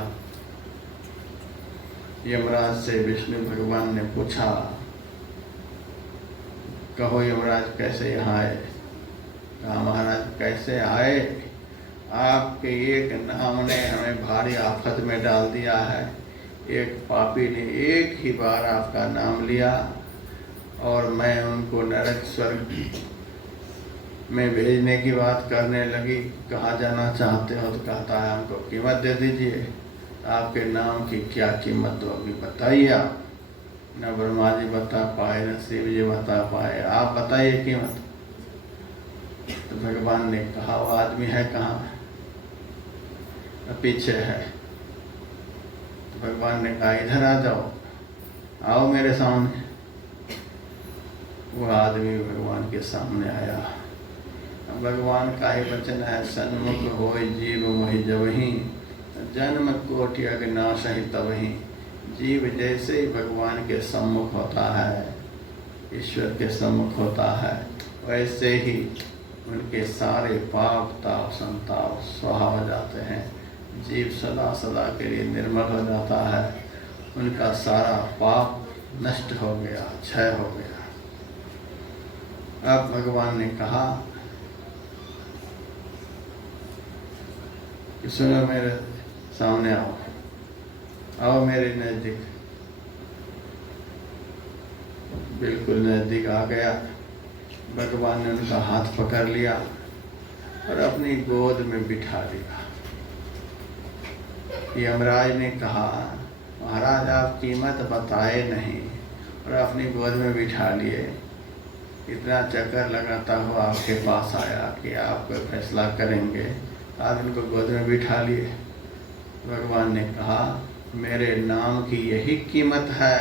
यमराज से विष्णु भगवान ने पूछा, कहो यमराज कैसे यहाँ आए। कहा, महाराज कैसे आए, आपके एक नाम ने हमें भारी आफत में डाल दिया है। एक पापी ने एक ही बार आपका नाम लिया और मैं उनको नरक स्वर्ग में भेजने की बात करने लगी। कहाँ जाना चाहते हो? तो कहता है हमको कीमत दे दीजिए। आपके नाम की क्या कीमत तो अभी बताइए आप। न ब्रह्मा जी बता पाए, न शिव जी बता पाए, आप बताइए कीमत। तो भगवान ने कहा, वो आदमी है कहाँ? पीछे है। तो भगवान ने कहा, इधर आ जाओ, आओ मेरे सामने। वो आदमी भगवान के सामने आया। भगवान का ही वचन है, सन्मुख होय जीव मोहि जबहि, जन्म कोटि अज्ञानाशहि तबहि। जीव जैसे ही भगवान के सम्मुख होता है, ईश्वर के सम्मुख होता है, वैसे ही उनके सारे पाप ताप संताप स्वाहा हो जाते हैं। जीव सदा सदा के लिए निर्मल हो जाता है। उनका सारा पाप नष्ट हो गया, क्षय हो गया। अब भगवान ने कहा कि सुनो, मेरे सामने आओ, आओ मेरे नजदीक। बिल्कुल नजदीक आ गया। भगवान ने उनका हाथ पकड़ लिया और अपनी गोद में बिठा लिया। यमराज ने कहा, महाराज आप कीमत बताए नहीं और अपनी गोद में बिठा लिए। इतना चक्कर लगाता हुआ आपके पास आया कि आप कोई फैसला करेंगे, आप इनको गोद में बिठा लिए। भगवान ने कहा, मेरे नाम की यही कीमत है,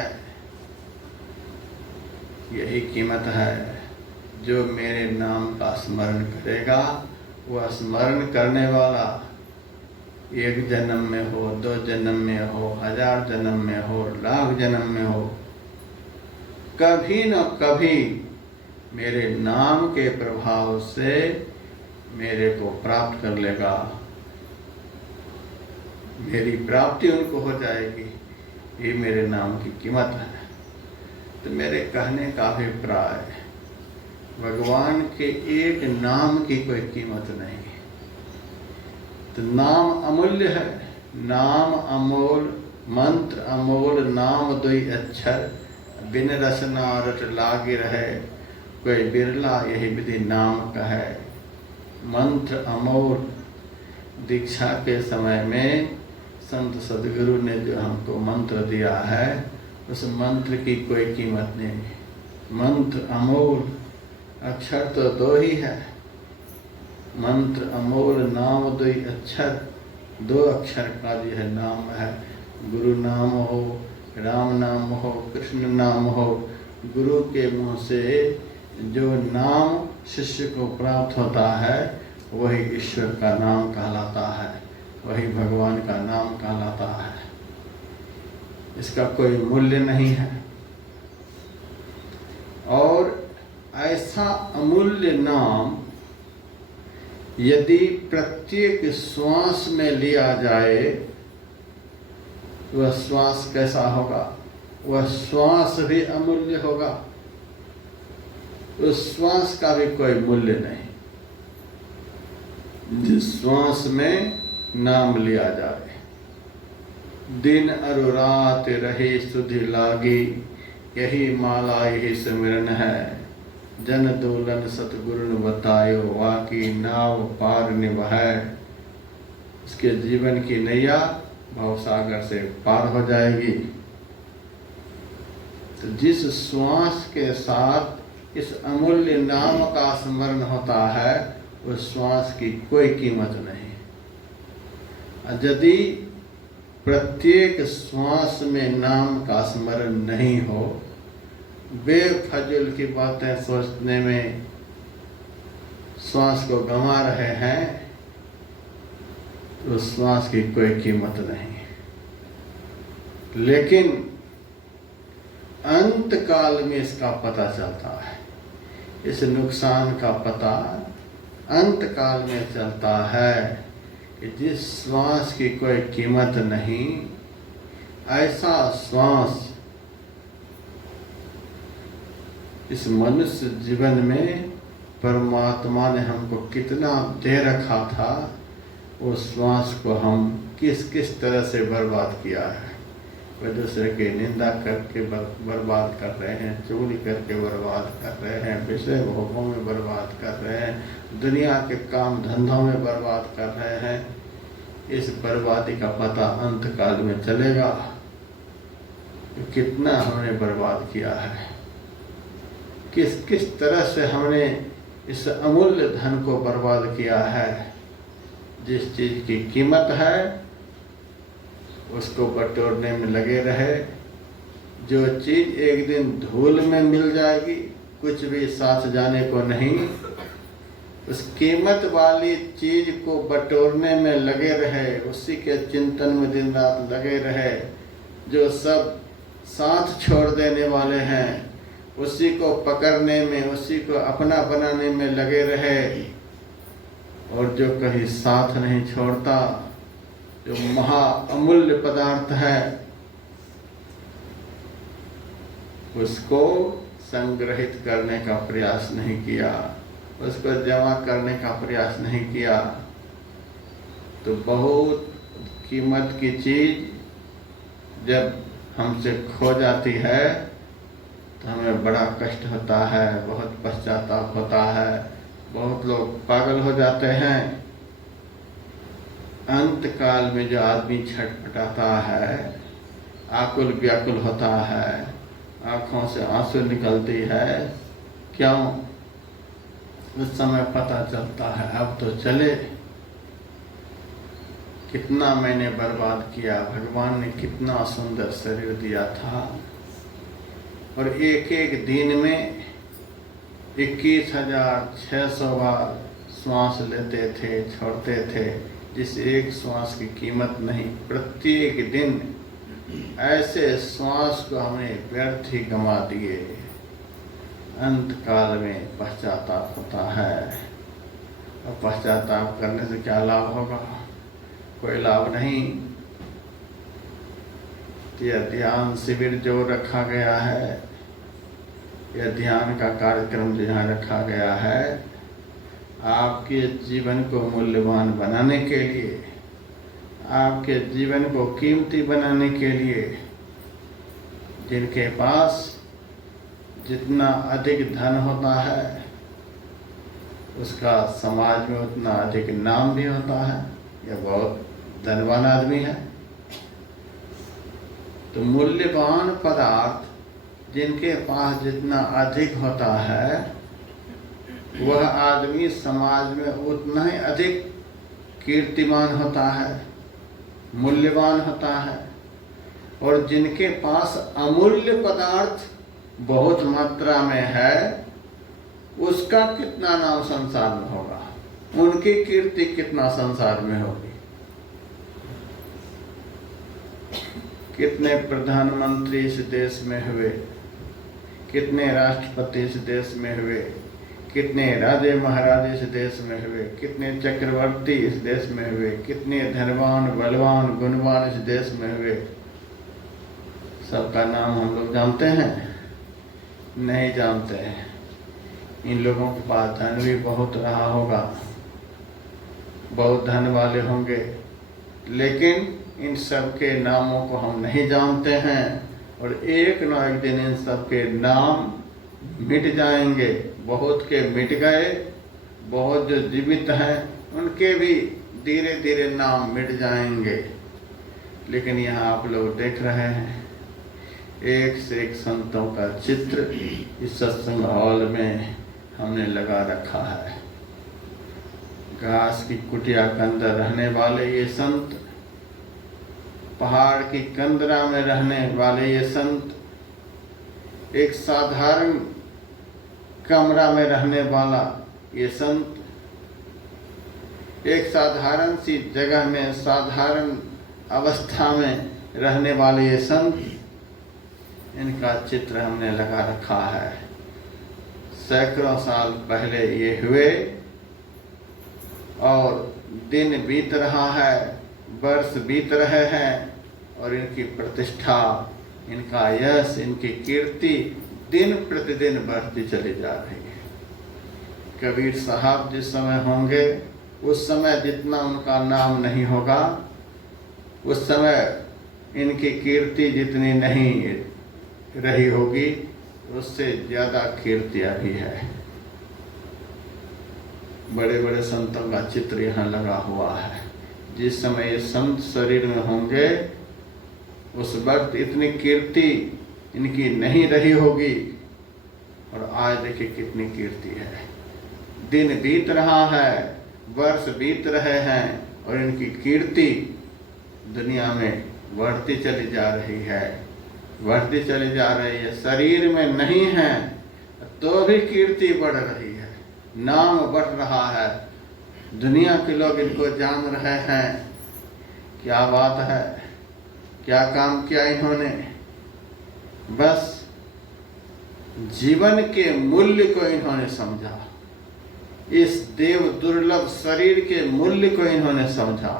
यही कीमत है। जो मेरे नाम का स्मरण करेगा, वह स्मरण करने वाला 1 जन्म में हो, 2 जन्म में हो, 1000 जन्म में हो, लाख जन्म में हो, कभी न कभी मेरे नाम के प्रभाव से मेरे को प्राप्त कर लेगा। मेरी प्राप्ति उनको हो जाएगी। ये मेरे नाम की कीमत है। तो मेरे कहने का अभिप्राय, भगवान के एक नाम की कोई कीमत नहीं। तो नाम अमूल्य है, नाम अमोल, मंत्र अमोल, नाम 2 अक्षर, बिन रसना रट लागे रहे, कोई बिरला यही विधि नाम कहे। मंत्र अमोल। दीक्षा के समय में संत सदगुरु ने जो हमको मंत्र दिया है, उस मंत्र की कोई कीमत नहीं। मंत्र अमोल, अक्षर तो 2 ही है, मंत्र अमोल नाम दुई अक्षर, 2 अक्षर का जो है नाम है। गुरु नाम हो, राम नाम हो, कृष्ण नाम हो। गुरु के मुँह से जो नाम शिष्य को प्राप्त होता है वही ईश्वर का नाम कहलाता है, वही भगवान का नाम कहलाता है। इसका कोई मूल्य नहीं है। और ऐसा अमूल्य नाम यदि प्रत्येक श्वास में लिया जाए, वह श्वास कैसा होगा? वह श्वास भी अमूल्य होगा। उस श्वास का भी कोई मूल्य नहीं जिस श्वास में नाम लिया जाए। दिन अरु रात रहे सुधि लागी, यही माला यही सिमरन है। जन दोलन सतगुरु बतायो, वाकी नाव पार निभाए। उसके जीवन की नैया भवसागर से पार हो जाएगी। तो जिस श्वास के साथ इस अमूल्य नाम का स्मरण होता है, उस श्वास की कोई कीमत नहीं। यदि प्रत्येक श्वास में नाम का स्मरण नहीं हो, बेफजूल की बातें सोचने में श्वास को गंवा रहे हैं, तो श्वास की कोई कीमत नहीं। लेकिन अंत काल में इसका पता चलता है। इस नुकसान का पता अंत काल में चलता है कि जिस श्वास की कोई कीमत नहीं, ऐसा श्वास इस मनुष्य जीवन में परमात्मा ने हमको कितना दे रखा था, उस श्वास को हम किस किस तरह से बर्बाद किया है। वे दूसरे की निंदा करके बर्बाद कर रहे हैं, चोरी करके बर्बाद कर रहे हैं, विषय भोगों में बर्बाद कर रहे हैं, दुनिया के काम धंधों में बर्बाद कर रहे हैं। इस बर्बादी का पता अंत काल में चलेगा कि कितना हमने बर्बाद किया है, किस किस तरह से हमने इस अमूल्य धन को बर्बाद किया है। जिस चीज़ की कीमत है उसको बटोरने में लगे रहे। जो चीज़ एक दिन धूल में मिल जाएगी, कुछ भी साथ जाने को नहीं, उस कीमत वाली चीज़ को बटोरने में लगे रहे, उसी के चिंतन में दिन रात लगे रहे। जो सब साथ छोड़ देने वाले हैं उसी को पकड़ने में, उसी को अपना बनाने में लगे रहे। और जो कहीं साथ नहीं छोड़ता, जो महा अमूल्य पदार्थ है, उसको संग्रहित करने का प्रयास नहीं किया, उसको जमा करने का प्रयास नहीं किया, तो बहुत कीमत की चीज जब हमसे खो जाती है तो हमें बड़ा कष्ट होता है, बहुत पश्चाताप होता है, बहुत लोग पागल हो जाते हैं। अंत काल में जो आदमी छटपटाता है, आकुल व्याकुल होता है, आँखों से आंसू निकलती है, क्यों? उस समय पता चलता है अब तो चले, कितना मैंने बर्बाद किया। भगवान ने कितना सुंदर शरीर दिया था और एक एक दिन में 21,600 बार श्वास लेते थे, छोड़ते थे, जिस एक श्वास की कीमत नहीं। प्रत्येक दिन ऐसे श्वास को हमें व्यर्थ ही गंवा दिए। अंत काल में पश्चाताप होता है, और पश्चाताप करने से क्या लाभ होगा? कोई लाभ नहीं। यह ध्यान शिविर जो रखा गया है, यह ध्यान का कार्यक्रम जो यहाँ रखा गया है, आपके जीवन को मूल्यवान बनाने के लिए, आपके जीवन को कीमती बनाने के लिए। जिनके पास जितना अधिक धन होता है, उसका समाज में उतना अधिक नाम भी होता है। यह बहुत धनवान आदमी है। तो मूल्यवान पदार्थ जिनके पास जितना अधिक होता है, वह आदमी समाज में उतना ही अधिक कीर्तिमान होता है, मूल्यवान होता है। और जिनके पास अमूल्य पदार्थ बहुत मात्रा में है, उसका कितना नाम संसार में होगा, उनकी कीर्ति कितना संसार में होगी। कितने प्रधानमंत्री इस देश में हुए, कितने राष्ट्रपति इस देश में हुए, कितने राजे महाराजे इस देश में हुए, कितने चक्रवर्ती इस देश में हुए, कितने धनवान बलवान गुणवान इस देश में हुए। सबका नाम हम लोग जानते हैं? नहीं जानते हैं। इन लोगों के पास धन भी बहुत रहा होगा, बहुत धन वाले होंगे, लेकिन इन सब के नामों को हम नहीं जानते हैं। और एक न एक दिन इन सब के नाम मिट जाएंगे। बहुत के मिट गए, बहुत जो जीवित हैं उनके भी धीरे धीरे नाम मिट जाएंगे। लेकिन यहाँ आप लोग देख रहे हैं एक से एक संतों का चित्र इस सत्संग हॉल में हमने लगा रखा है। घास की कुटिया के अंदर रहने वाले ये संत, पहाड़ की कंदरा में रहने वाले ये संत, एक साधारण कमरा में रहने वाला ये संत, एक साधारण सी जगह में साधारण अवस्था में रहने वाले ये संत, इनका चित्र हमने लगा रखा है। सैकड़ों साल पहले ये हुए और दिन बीत रहा है, वर्ष बीत रहे हैं और इनकी प्रतिष्ठा, इनका यश, इनकी कीर्ति दिन प्रतिदिन बढ़ती चली जा रही है। कबीर साहब जिस समय होंगे उस समय जितना उनका नाम नहीं होगा, उस समय इनकी कीर्ति जितनी नहीं रही होगी, उससे ज्यादा कीर्ति अभी है। बड़े बड़े संतों का चित्र यहाँ लगा हुआ है। जिस समय ये संत शरीर में होंगे उस वक्त इतनी कीर्ति इनकी नहीं रही होगी, और आज देखिए कितनी कीर्ति है। दिन बीत रहा है, वर्ष बीत रहे हैं और इनकी कीर्ति दुनिया में बढ़ती चली जा रही है, बढ़ती चली जा रही है। शरीर में नहीं है तो भी कीर्ति बढ़ रही है, नाम बढ़ रहा है, दुनिया के लोग इनको जान रहे हैं। क्या बात है, क्या काम किया इन्होंने। बस जीवन के मूल्य को इन्होंने समझा, इस देव दुर्लभ शरीर के मूल्य को इन्होंने समझा।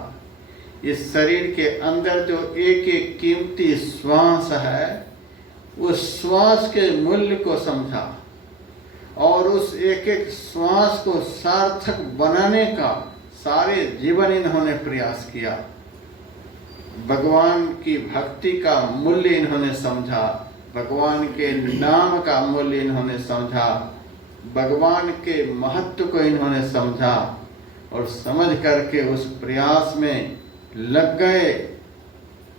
इस शरीर के अंदर जो एक एक कीमती श्वास है, उस श्वास के मूल्य को समझा और उस एक एक श्वास को सार्थक बनाने का सारे जीवन इन्होंने प्रयास किया। भगवान की भक्ति का मूल्य इन्होंने समझा, भगवान के नाम का मूल्य इन्होंने समझा, भगवान के महत्व को इन्होंने समझा और समझ करके उस प्रयास में लग गए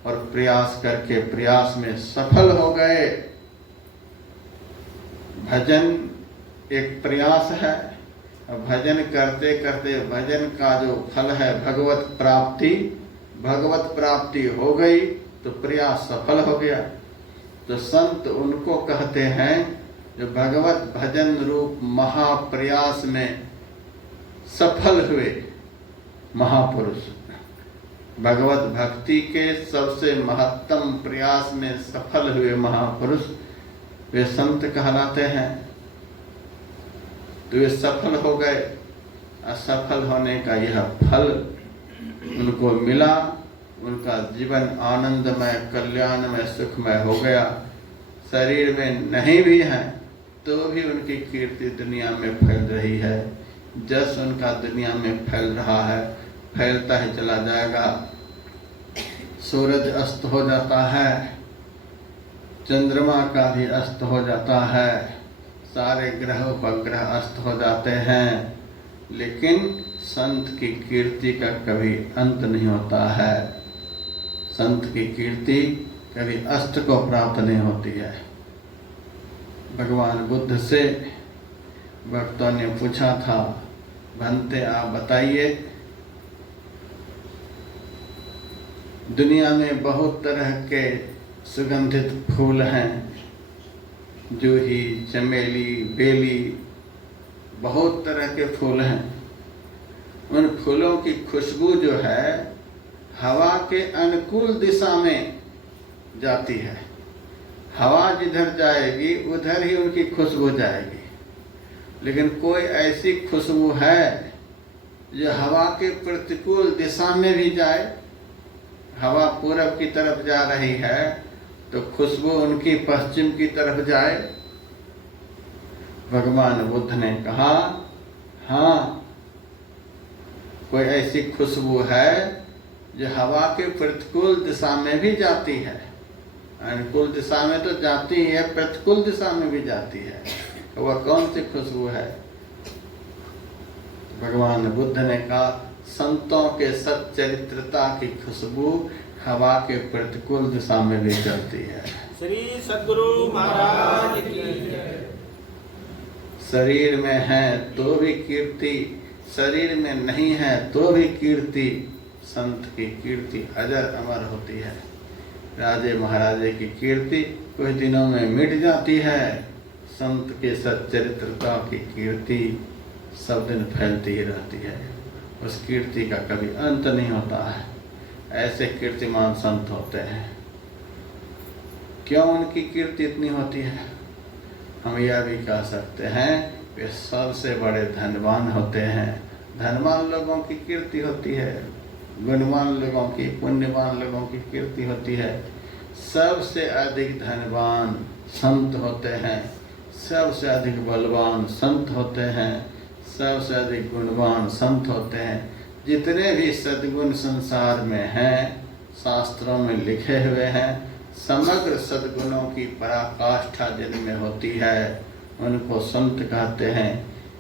और प्रयास करके प्रयास में सफल हो गए। भजन एक प्रयास है। भजन करते करते भजन का जो फल है भगवत प्राप्ति, भगवत प्राप्ति हो गई तो प्रयास सफल हो गया। तो संत उनको कहते हैं जो भगवत भजन रूप महाप्रयास में सफल हुए महापुरुष। भगवत भक्ति के सबसे महत्तम प्रयास में सफल हुए महापुरुष वे संत कहलाते हैं। तो वे सफल हो गए। असफल होने का यह फल उनको मिला। उनका जीवन आनंदमय, कल्याणमय, सुखमय हो गया। शरीर में नहीं भी है तो भी उनकी कीर्ति दुनिया में फैल रही है। जस उनका दुनिया में फैल रहा है, फैलता ही चला जाएगा। सूरज अस्त हो जाता है, चंद्रमा का भी अस्त हो जाता है, सारे ग्रह उपग्रह अस्त हो जाते हैं, लेकिन संत की कीर्ति का कभी अंत नहीं होता है। संत की कीर्ति कभी अस्त को प्राप्त नहीं होती है। भगवान बुद्ध से भक्तों ने पूछा था, भंते आप बताइए, दुनिया में बहुत तरह के सुगंधित फूल हैं, जूही, चमेली, बेली, बहुत तरह के फूल हैं। उन फूलों की खुशबू जो है हवा के अनुकूल दिशा में जाती है। हवा जिधर जाएगी उधर ही उनकी खुशबू जाएगी। लेकिन कोई ऐसी खुशबू है जो हवा के प्रतिकूल दिशा में भी जाए। हवा पूरब की तरफ जा रही है तो खुशबू उनकी पश्चिम की तरफ जाए। भगवान बुद्ध ने कहा, हाँ, कोई ऐसी खुशबू है जो हवा के प्रतिकूल दिशा में भी जाती है। अनुकूल दिशा में तो जाती ही है, प्रतिकूल दिशा में भी जाती है। तो वह कौन सी खुशबू है? भगवान बुद्ध ने कहा, संतों के सच्चरित्रता की खुशबू हवा के प्रतिकूल दिशा में भी चलती है। श्री सद्गुरु महाराज की जय। शरीर में है तो भी कीर्ति, शरीर में नहीं है तो भी कीर्ति। संत की कीर्ति अजर अमर होती है। राजे महाराजे की कीर्ति कुछ दिनों में मिट जाती है। संत के सच्चरित्रता की कीर्ति सब दिन फैलती ही रहती है। उस कीर्ति का कभी अंत नहीं होता है। ऐसे कीर्तिमान संत होते हैं। क्यों उनकी कीर्ति इतनी होती है? हम यह भी कह सकते हैं वे सबसे बड़े धनवान होते हैं। धनवान लोगों की कीर्ति होती है, गुणवान लोगों की, पुण्यवान लोगों की कीर्ति होती है। सबसे अधिक धनवान संत होते हैं, सबसे अधिक बलवान संत होते हैं, सबसे अधिक गुणवान संत होते हैं। जितने भी सद्गुण संसार में हैं, शास्त्रों में लिखे हुए हैं, समग्र सद्गुणों की पराकाष्ठा जिनमें होती है उनको संत कहते हैं।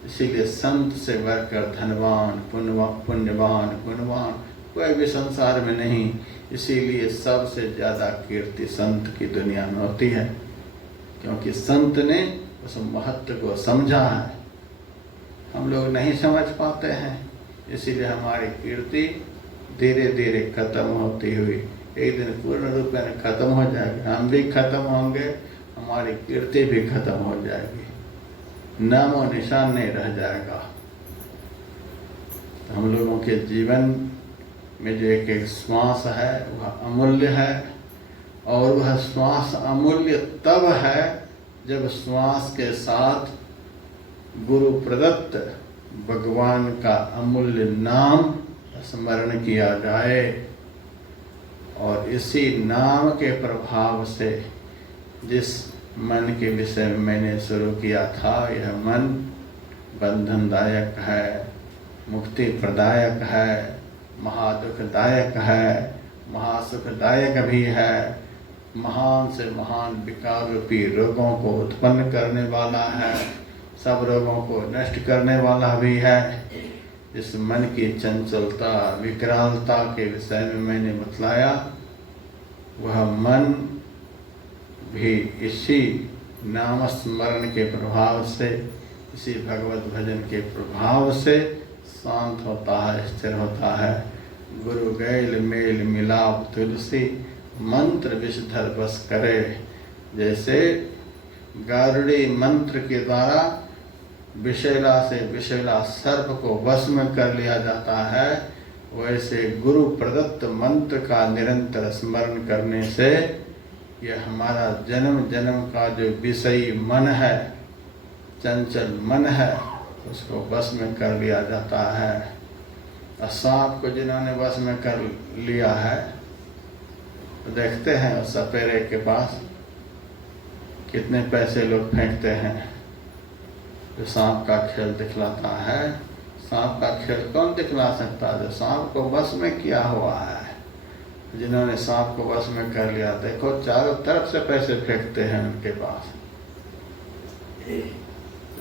इसीलिए संत से बढ़कर धनवान, पुण्यवान, गुणवान कोई भी संसार में नहीं। इसीलिए सबसे ज़्यादा कीर्ति संत की दुनिया में होती है, क्योंकि संत ने उस महत्व को समझा है। हम लोग नहीं समझ पाते हैं, इसीलिए हमारी कीर्ति धीरे धीरे खत्म होती हुई एक दिन पूर्ण रूप में खत्म हो जाएगी। हम भी खत्म होंगे, हमारी कीर्ति भी खत्म हो जाएगी, नामो निशान नहीं रह जाएगा। तो हम लोगों के जीवन में जो एक एक श्वास है वह अमूल्य है, और वह श्वास अमूल्य तब है जब श्वास के साथ गुरु प्रदत्त भगवान का अमूल्य नाम स्मरण किया जाए। और इसी नाम के प्रभाव से जिस मन के विषय में मैंने शुरू किया था, यह मन बंधनदायक है, मुक्ति प्रदायक है, महादुखदायक है, महासुखदायक भी है, महान से महान विकार रूपी रोगों को उत्पन्न करने वाला है, सब रोगों को नष्ट करने वाला भी है। इस मन की चंचलता, विकरालता के विषय में मैंने बतलाया। वह मन भी इसी नाम स्मरण के प्रभाव से, इसी भगवत भजन के प्रभाव से शांत होता है, स्थिर होता है। गुरु गैल मेल मिलाप तुलसी, मंत्र विषधर बस करे। जैसे गारुड़ी मंत्र के द्वारा विषैला से विषैला सर्प को वश में कर लिया जाता है, वैसे गुरु प्रदत्त मंत्र का निरंतर स्मरण करने से यह हमारा जन्म जन्म का जो विषयी मन है, चंचल मन है, उसको वश में कर लिया जाता है। और सांप को जिन्होंने वश में कर लिया है, तो देखते हैं उस सपेरे के पास कितने पैसे लोग फेंकते हैं। जो सांप का खेल दिखलाता है, सांप का खेल कौन दिखला सकता है? जो सांप को वश में किया हुआ है, जिन्होंने सांप को वश में कर लिया, देखो चारों तरफ से पैसे फेंकते हैं उनके पास।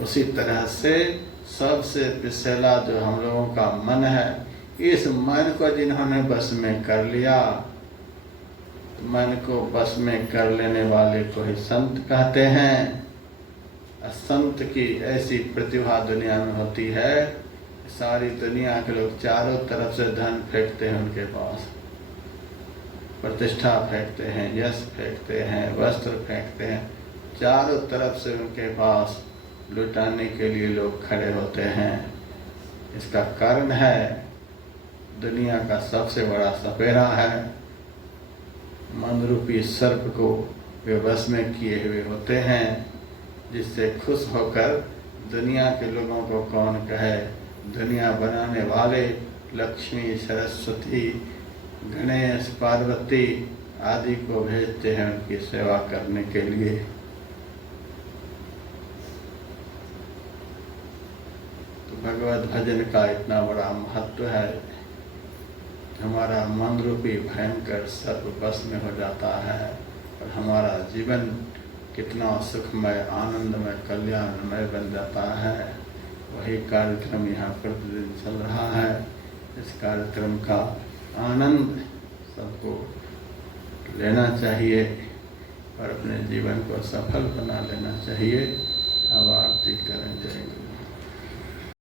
उसी तरह से सबसे विषैला जो हम लोगों का मन है, इस मन को जिन्होंने वश में कर लिया, मन को वश में कर लेने वाले को ही संत कहते हैं। संत की ऐसी प्रतिभा दुनिया में होती है, सारी दुनिया के लोग चारों तरफ से धन फेंकते हैं उनके पास, प्रतिष्ठा फेंकते हैं, यश फेंकते हैं, वस्त्र फेंकते हैं, चारों तरफ से उनके पास लुटाने के लिए लोग खड़े होते हैं। इसका कारण है दुनिया का सबसे बड़ा सपेरा है, मन रूपी सर्प को वे वश में किए हुए होते हैं, जिससे खुश होकर दुनिया के लोगों को कौन कहे। दुनिया बनाने वाले लक्ष्मी, सरस्वती, गणेश, पार्वती आदि को भेजते हैं उनकी सेवा करने के लिए। तो भगवत भजन का इतना बड़ा महत्व है, हमारा मन रूपी भयंकर सर्प बस में हो जाता है और हमारा जीवन कितना सुखमय, आनंदमय, कल्याणमय बन जाता है। वही कार्यक्रम यहाँ प्रतिदिन चल रहा है। इस कार्यक्रम का आनंद सबको लेना चाहिए और अपने जीवन को सफल बना लेना चाहिए। अब आरती करें। जय गुरु।